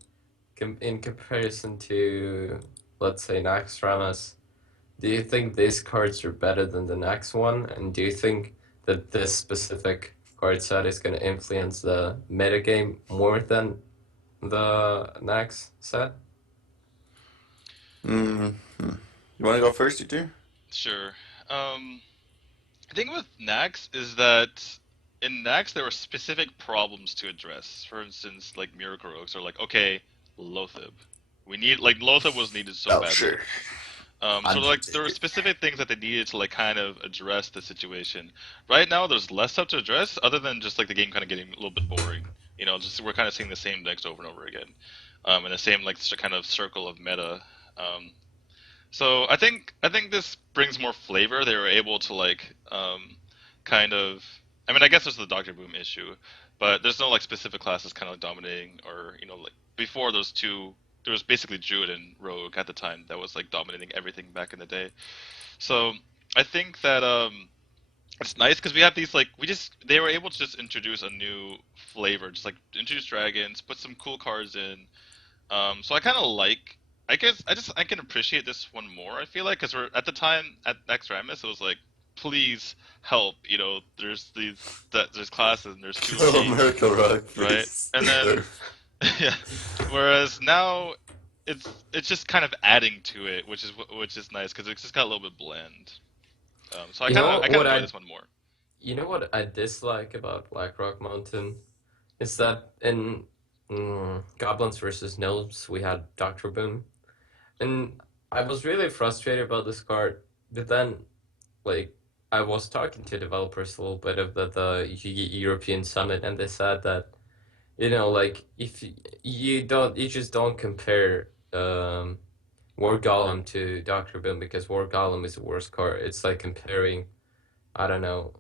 in comparison to, let's say, Naxxramas, do you think these cards are better than the next one? And do you think that this specific card set is going to influence the metagame more than the next set? Mm. You want to go first, you two? Sure. The thing with Nax is that in Nax there were specific problems to address. For instance, like Miracle Oaks are like, okay, Lothib. We need like Lothib was needed so Oh, badly. sure. So like there were Undertaker. specific things that they needed to like kind of address the situation. Right now, there's less stuff to address, other than just like the game kind of getting a little bit boring. You know, just we're kind of seeing the same decks over and over again, and the same like kind of circle of meta. Um, so I think this brings more flavor. They were able to like kind of. I mean, I guess there's the Doctor Boom issue, but there's no like specific classes kind of dominating, or like before those two. There was basically Druid and Rogue at the time that was like dominating everything back in the day. So I think that it's nice because we have these like they were able to just introduce a new flavor, just like introduce dragons, put some cool cards in, so I kind of like. I guess I can appreciate this one more. I feel like because we're at the time at Extramus, it was like, please help. There's classes and there's too Kill many, Miracle Rock, right? please. And then yeah, whereas now it's just kind of adding to it, which is nice because it's just got a little bit bland. So You know I kind of what enjoy I this one more. you know what I dislike about Blackrock Mountain is that in Goblins versus Gnomes we had Doctor Boom, and I was really frustrated about this card. But then, like, I was talking to developers a little bit of the European Summit, and they said that like if you just don't compare War Golem to Doctor Boom because War Golem is the worst card. It's like comparing I don't know,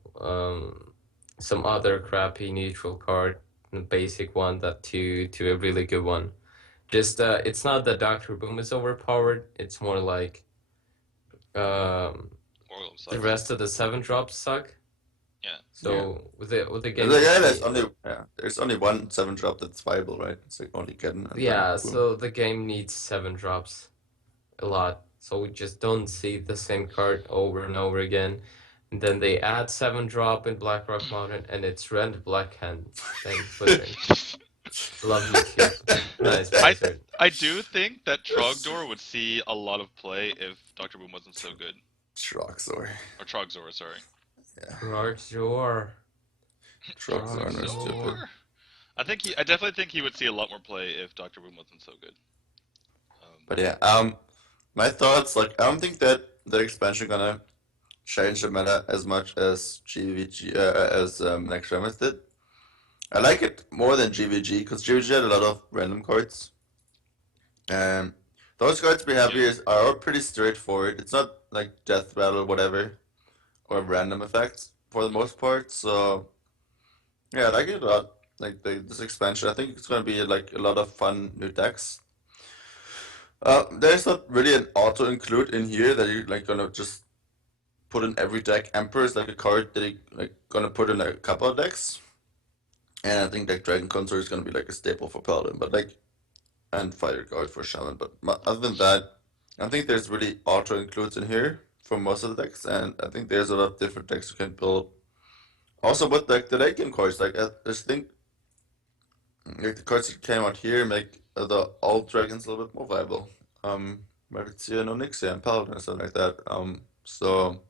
some other crappy neutral card, a basic one that to a really good one. Just it's not that Doctor Boom is overpowered. It's more like um, Orgulum the sucks. rest of the 7 drops suck. Yeah. Yeah. So with the game Yeah, just there's only one 7 drop that's viable, right? It's like only Kennen and then yeah. boom. So the game needs 7 drops a lot. So we just don't see the same card over and over again. And then they add 7 drop in Blackrock Mountain, and it's Rend Black Hands. Thanks, Blizzard. Love you too. Nice, I Blizzard. I do think that Trogdor would see a lot of play if Doctor Boom wasn't so good, Troxor. or Trogzor, sorry. Yeah. Roar. Troxor are stupid. Trogzor. I definitely think he would see a lot more play if Doctor Boom wasn't so good. But yeah, my thoughts, like, I don't think that the expansion gonna change the meta as much as GVG, as Next Remeth did. I like it more than GVG, because GVG had a lot of random cards. And those cards we have Yeah. here are all pretty straightforward. It's not like Death Rattle, whatever, or random effects for the most part. So yeah, I like it a lot. Like this expansion, I think it's gonna be like a lot of fun new decks. There's not really an auto include in here that you're like gonna just put in every deck. Emperor is like a card that you like gonna put in a couple of decks, and I think like Dragon Consort is gonna be like a staple for Paladin, but like and Fighter Guard for Shaman. But other than that, I think there's really auto includes in here for most of the decks, and I think there's a lot of different decks you can build. Also, with like the late game cards, like I just think like the cards that came out here make the old dragons a little bit more viable. Meritzia, Onyxia, and Paladin and stuff like that. So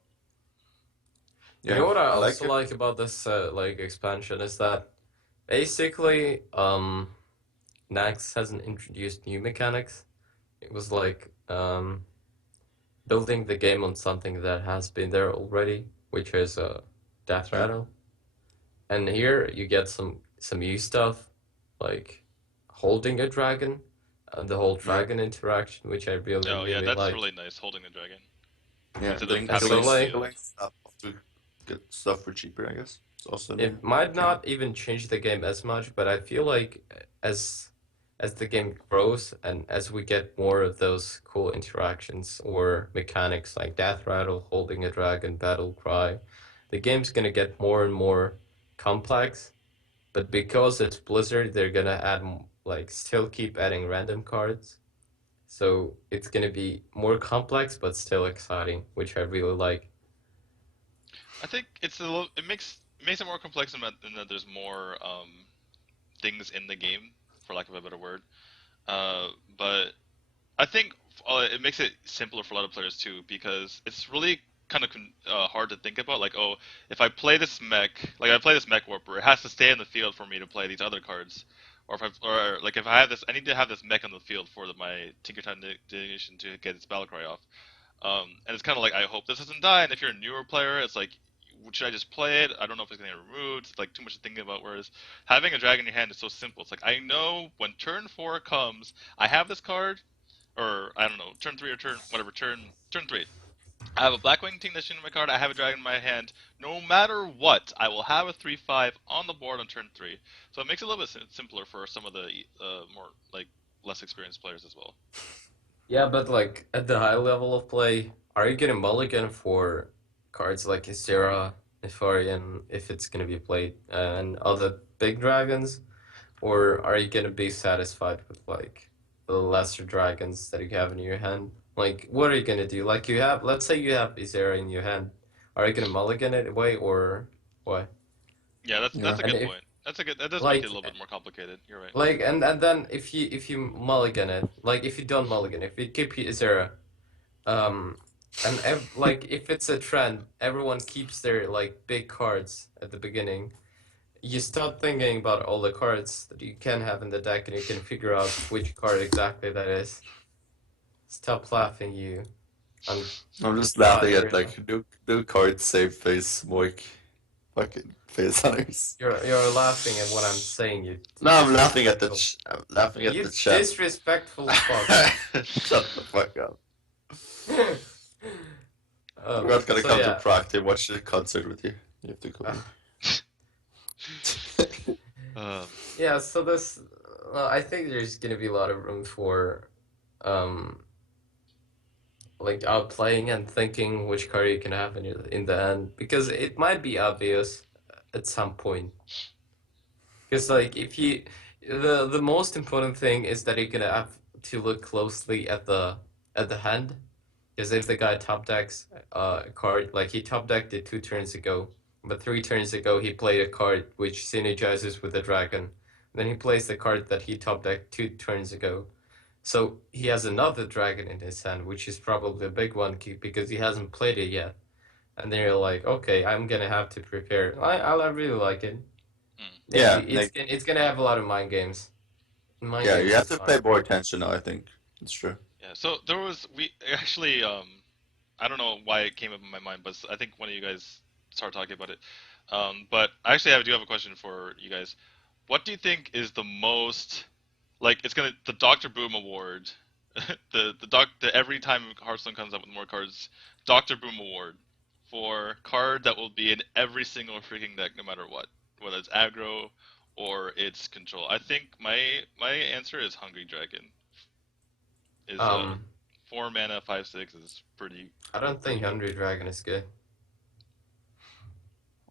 You know yeah, what I I like also it. like about this like expansion is that basically Nax hasn't introduced new mechanics. It was like building the game on something that has been there already, which is Death Yeah, Rattle. And here you get some new stuff, like holding a dragon, the whole yeah, dragon interaction, which I really, Oh yeah, really that's like. really nice holding the dragon yeah. instead of Then And having so it killing in the like field. killing stuff to get stuff for cheaper, I guess. It's also a new it might mechanic. not even change the game as much, but I feel like as the game grows and as we get more of those cool interactions or mechanics like Death Rattle, holding a dragon, battle cry, the game's gonna get more and more complex. But because it's Blizzard, they're gonna add like still keep adding random cards. So it's gonna be more complex but still exciting, which I really like. I think it makes it more complex in that there's more things in the game, for lack of a better word. Uh, but I think it makes it simpler for a lot of players too, because it's really kind of hard to think about. Like, oh, if I play this mech, like I play this mech warper, it has to stay in the field for me to play these other cards. Or if or like if I have this, I need to have this mech on the field for my Tinker Technician to get its battle cry off. And it's kind of like I hope this doesn't die. And if you're a newer player, it's like, should I just play it? I don't know if it's gonna get removed. It's like too much to think about. Whereas having a dragon in your hand is so simple. It's like I know when turn 4 comes, I have this card, or I don't know, turn 3 or turn 3. I have a Blackwing Technician in my card. I have a dragon in my hand. No matter what, I will have a 3/5 on the board on turn 3. So it makes it a little bit simpler for some of the more like less experienced players as well. Yeah, but like at the high level of play, are you getting mulligan for cards like Ysera, Nefarian, if it's gonna be played, and other big dragons, or are you gonna be satisfied with like the lesser dragons that you have in your hand? Like, what are you gonna do? Like, let's say you have Ysera in your hand, are you gonna mulligan it away or what? Yeah, that's Yeah. a And good if point. That does make it a like little bit more complicated. You're right. and then if you mulligan it, like if you don't mulligan, if you keep Ysera. Um, and like if it's a trend, everyone keeps their like big cards at the beginning. You start thinking about all the cards that you can have in the deck, and you can figure out which card exactly that is. Stop laughing, you. I'm I'm just God, laughing at like new cards save face Moik. Fucking face hunters. you're laughing at what I'm saying. You No, I'm laughing at the disrespectful. I'm laughing at You the chat. disrespectful fuck. Shut the fuck up. I'm not gonna So come to yeah. Prague to watch the concert with you. You have to come. Um, Yeah, so this, I think there's gonna be a lot of room for, um, like outplaying and thinking which card you can have in the end, because it might be obvious at some point. Because like if you, the most important thing is that you're gonna have to look closely at the hand, because if the guy top decks a card, like he top decked it 2 turns ago, but 3 turns ago he played a card which synergizes with the dragon. Then he plays the card that he top decked 2 turns ago. So he has another dragon in his hand, which is probably a big one because he hasn't played it yet. And then you're like, okay, I'm gonna have to prepare. I really like it. Yeah, like It's gonna have a lot of mind games. Mind yeah, you games have is to fun. pay more attention now, I think. It's true. yeah. So there was we actually I don't know why it came up in my mind, but I think one of you guys started talking about it. But actually, I do have a question for you guys. What do you think is the most like it's gonna the Doctor Boom Award, the every time Hearthstone comes up with more cards, Doctor Boom Award for card that will be in every single freaking deck, no matter what, whether it's aggro or it's control. I think my answer is Hungry Dragon. Is Um, 4 mana 5/6 is pretty I don't think good. Hungry Dragon is good.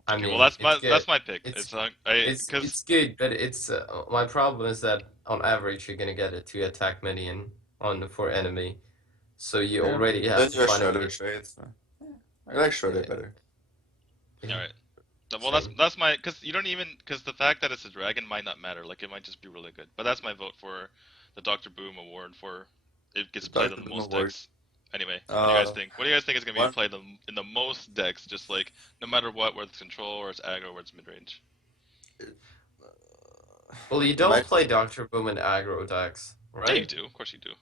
I Okay, well mean, it's that's good. my pick. It's I because it's good, but it's my problem is that on average you're gonna get a 2 attack minion on for enemy, so you Yeah. already have Then to you're find a Shredder, way. right? I like Shredder Yeah, better. all yeah, right. Well, same. that's my because you don't even because the fact that it's a dragon might not matter. Like it might just be really good. But that's my vote for the Doctor Boom Award for it gets The played on Dr. the Doom most Award. decks. Anyway, what do you guys Uh, think? What do you guys think is gonna be one. played in the most decks? Just like no matter what, whether it's control or it's aggro or it's mid range. Well, you In don't my play Doctor Boom in aggro decks, Yeah, you right? do. Of course you do.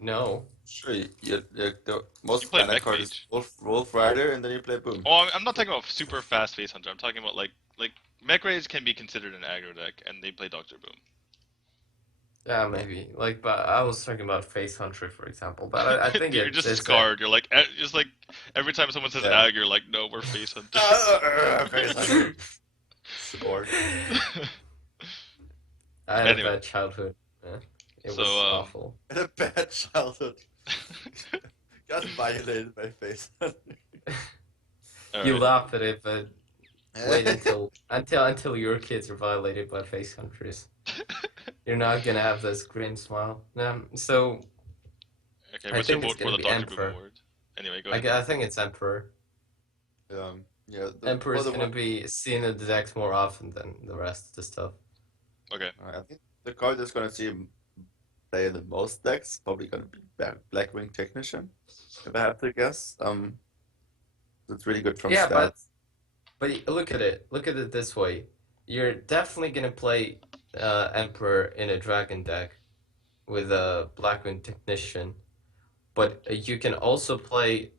No. sure, the You most play standard Mech card is Mage. Wolf Rider, and then you play Boom. Oh, I'm not talking about super fast face hunter. I'm talking about like Mech Rage can be considered an aggro deck, and they play Doctor Boom. Yeah, maybe. Like, but I was talking about Face Hunter, for example. But I think You're just it's a scarred. You're like just like every time someone says Yeah. ag, you're like, no, we're face hunter. Face Hunter. Score. I had a Anyway, bad childhood. Yeah. It so was awful. And a bad childhood. Got violated by Face Hunter. all You right. laugh at it, but wait until your kids are violated by face hunters. You're not gonna have this grim smile. So Okay, I what's your think it's vote for gonna the be Doctor Boom Emperor. Award? Anyway, go ahead. I think it's Emperor. Yeah, Emperor is gonna be seen in the decks more often than the rest of the stuff. Okay. I think the card that's gonna see play in the most decks. Probably gonna be Blackwing Technician, if I have to guess. It's really good from Yeah, stats. but look at it. Look at it this way. You're definitely gonna play Emperor in a Dragon deck with a Blackwing Technician, but you can also play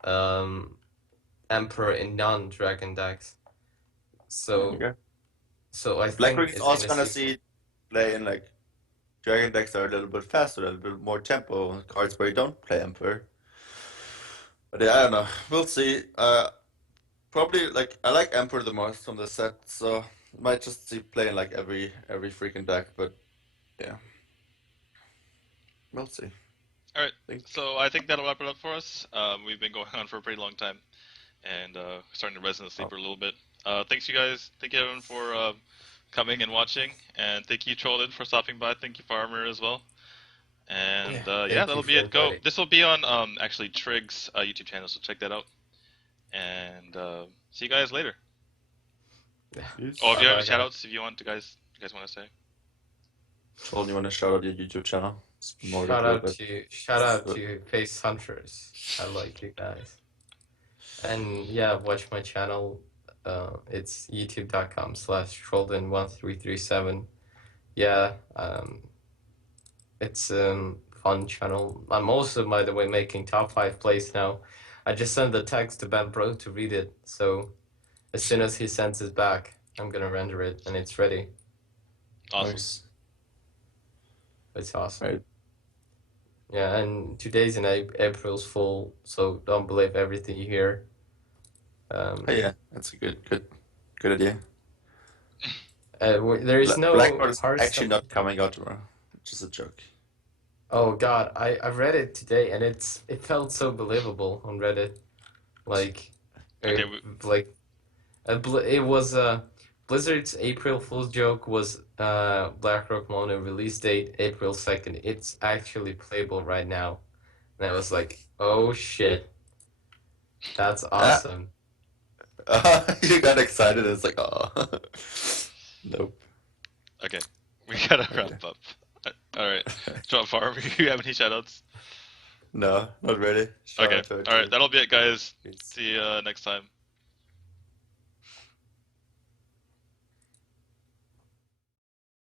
Emperor in non-Dragon decks. So Okay. so I Blackwing think is it's also gonna gonna suit. see play in like Dragon decks that are a little bit faster, a little bit more tempo, and cards where you don't play Emperor. But yeah, I don't know. We'll see. Probably like I like Emperor the most from the set, so might just see playing like every freaking deck. But yeah, we'll see. All right. Think So I think that'll wrap it up for us. We've been going on for a pretty long time, and starting to resonate sleeper a little bit. Thanks you guys. Thank you everyone for coming and watching, and thank you Trolden for stopping by. Thank you Faramir as well. And yeah, Thank that'll you be for it. Go. inviting. This will be on actually Trig's YouTube channel, so check that out. And see you guys later. Peace. Oh, if you have Bye-bye, any guys. shoutouts, if you want, you guys want to say? Told you want to shout out your YouTube channel. It's more Shout a little out bit. to Face Hunters. I like you guys. And yeah, watch my channel. It's youtube.com/Trolden1337. Yeah, it's fun channel. I'm also, by the way, making top 5 plays now. I just sent the text to Ben Bro to read it, so as soon as he sends it back, I'm gonna render it and it's ready. Awesome. Nice. It's awesome. Right. Yeah, and today's in April's Fool, so don't believe everything you hear. Oh, yeah, that's a good idea. There is no Blackrock is actually Hearthstone. not coming out tomorrow, which is a joke. Oh God, I read it today and it felt so believable on Reddit. Like, Okay, like it was Blizzard's April Fool's joke was Blackrock Mountain release date April 2nd. It's actually playable right now, and I was like, oh shit, that's Ah, awesome. you got excited. It's like, oh, nope. okay. We gotta Okay. wrap up. All right. John Farmer, you have any shoutouts? No, not really. Shout Okay. out to All right. That'll be it, guys. Peace. See you next time.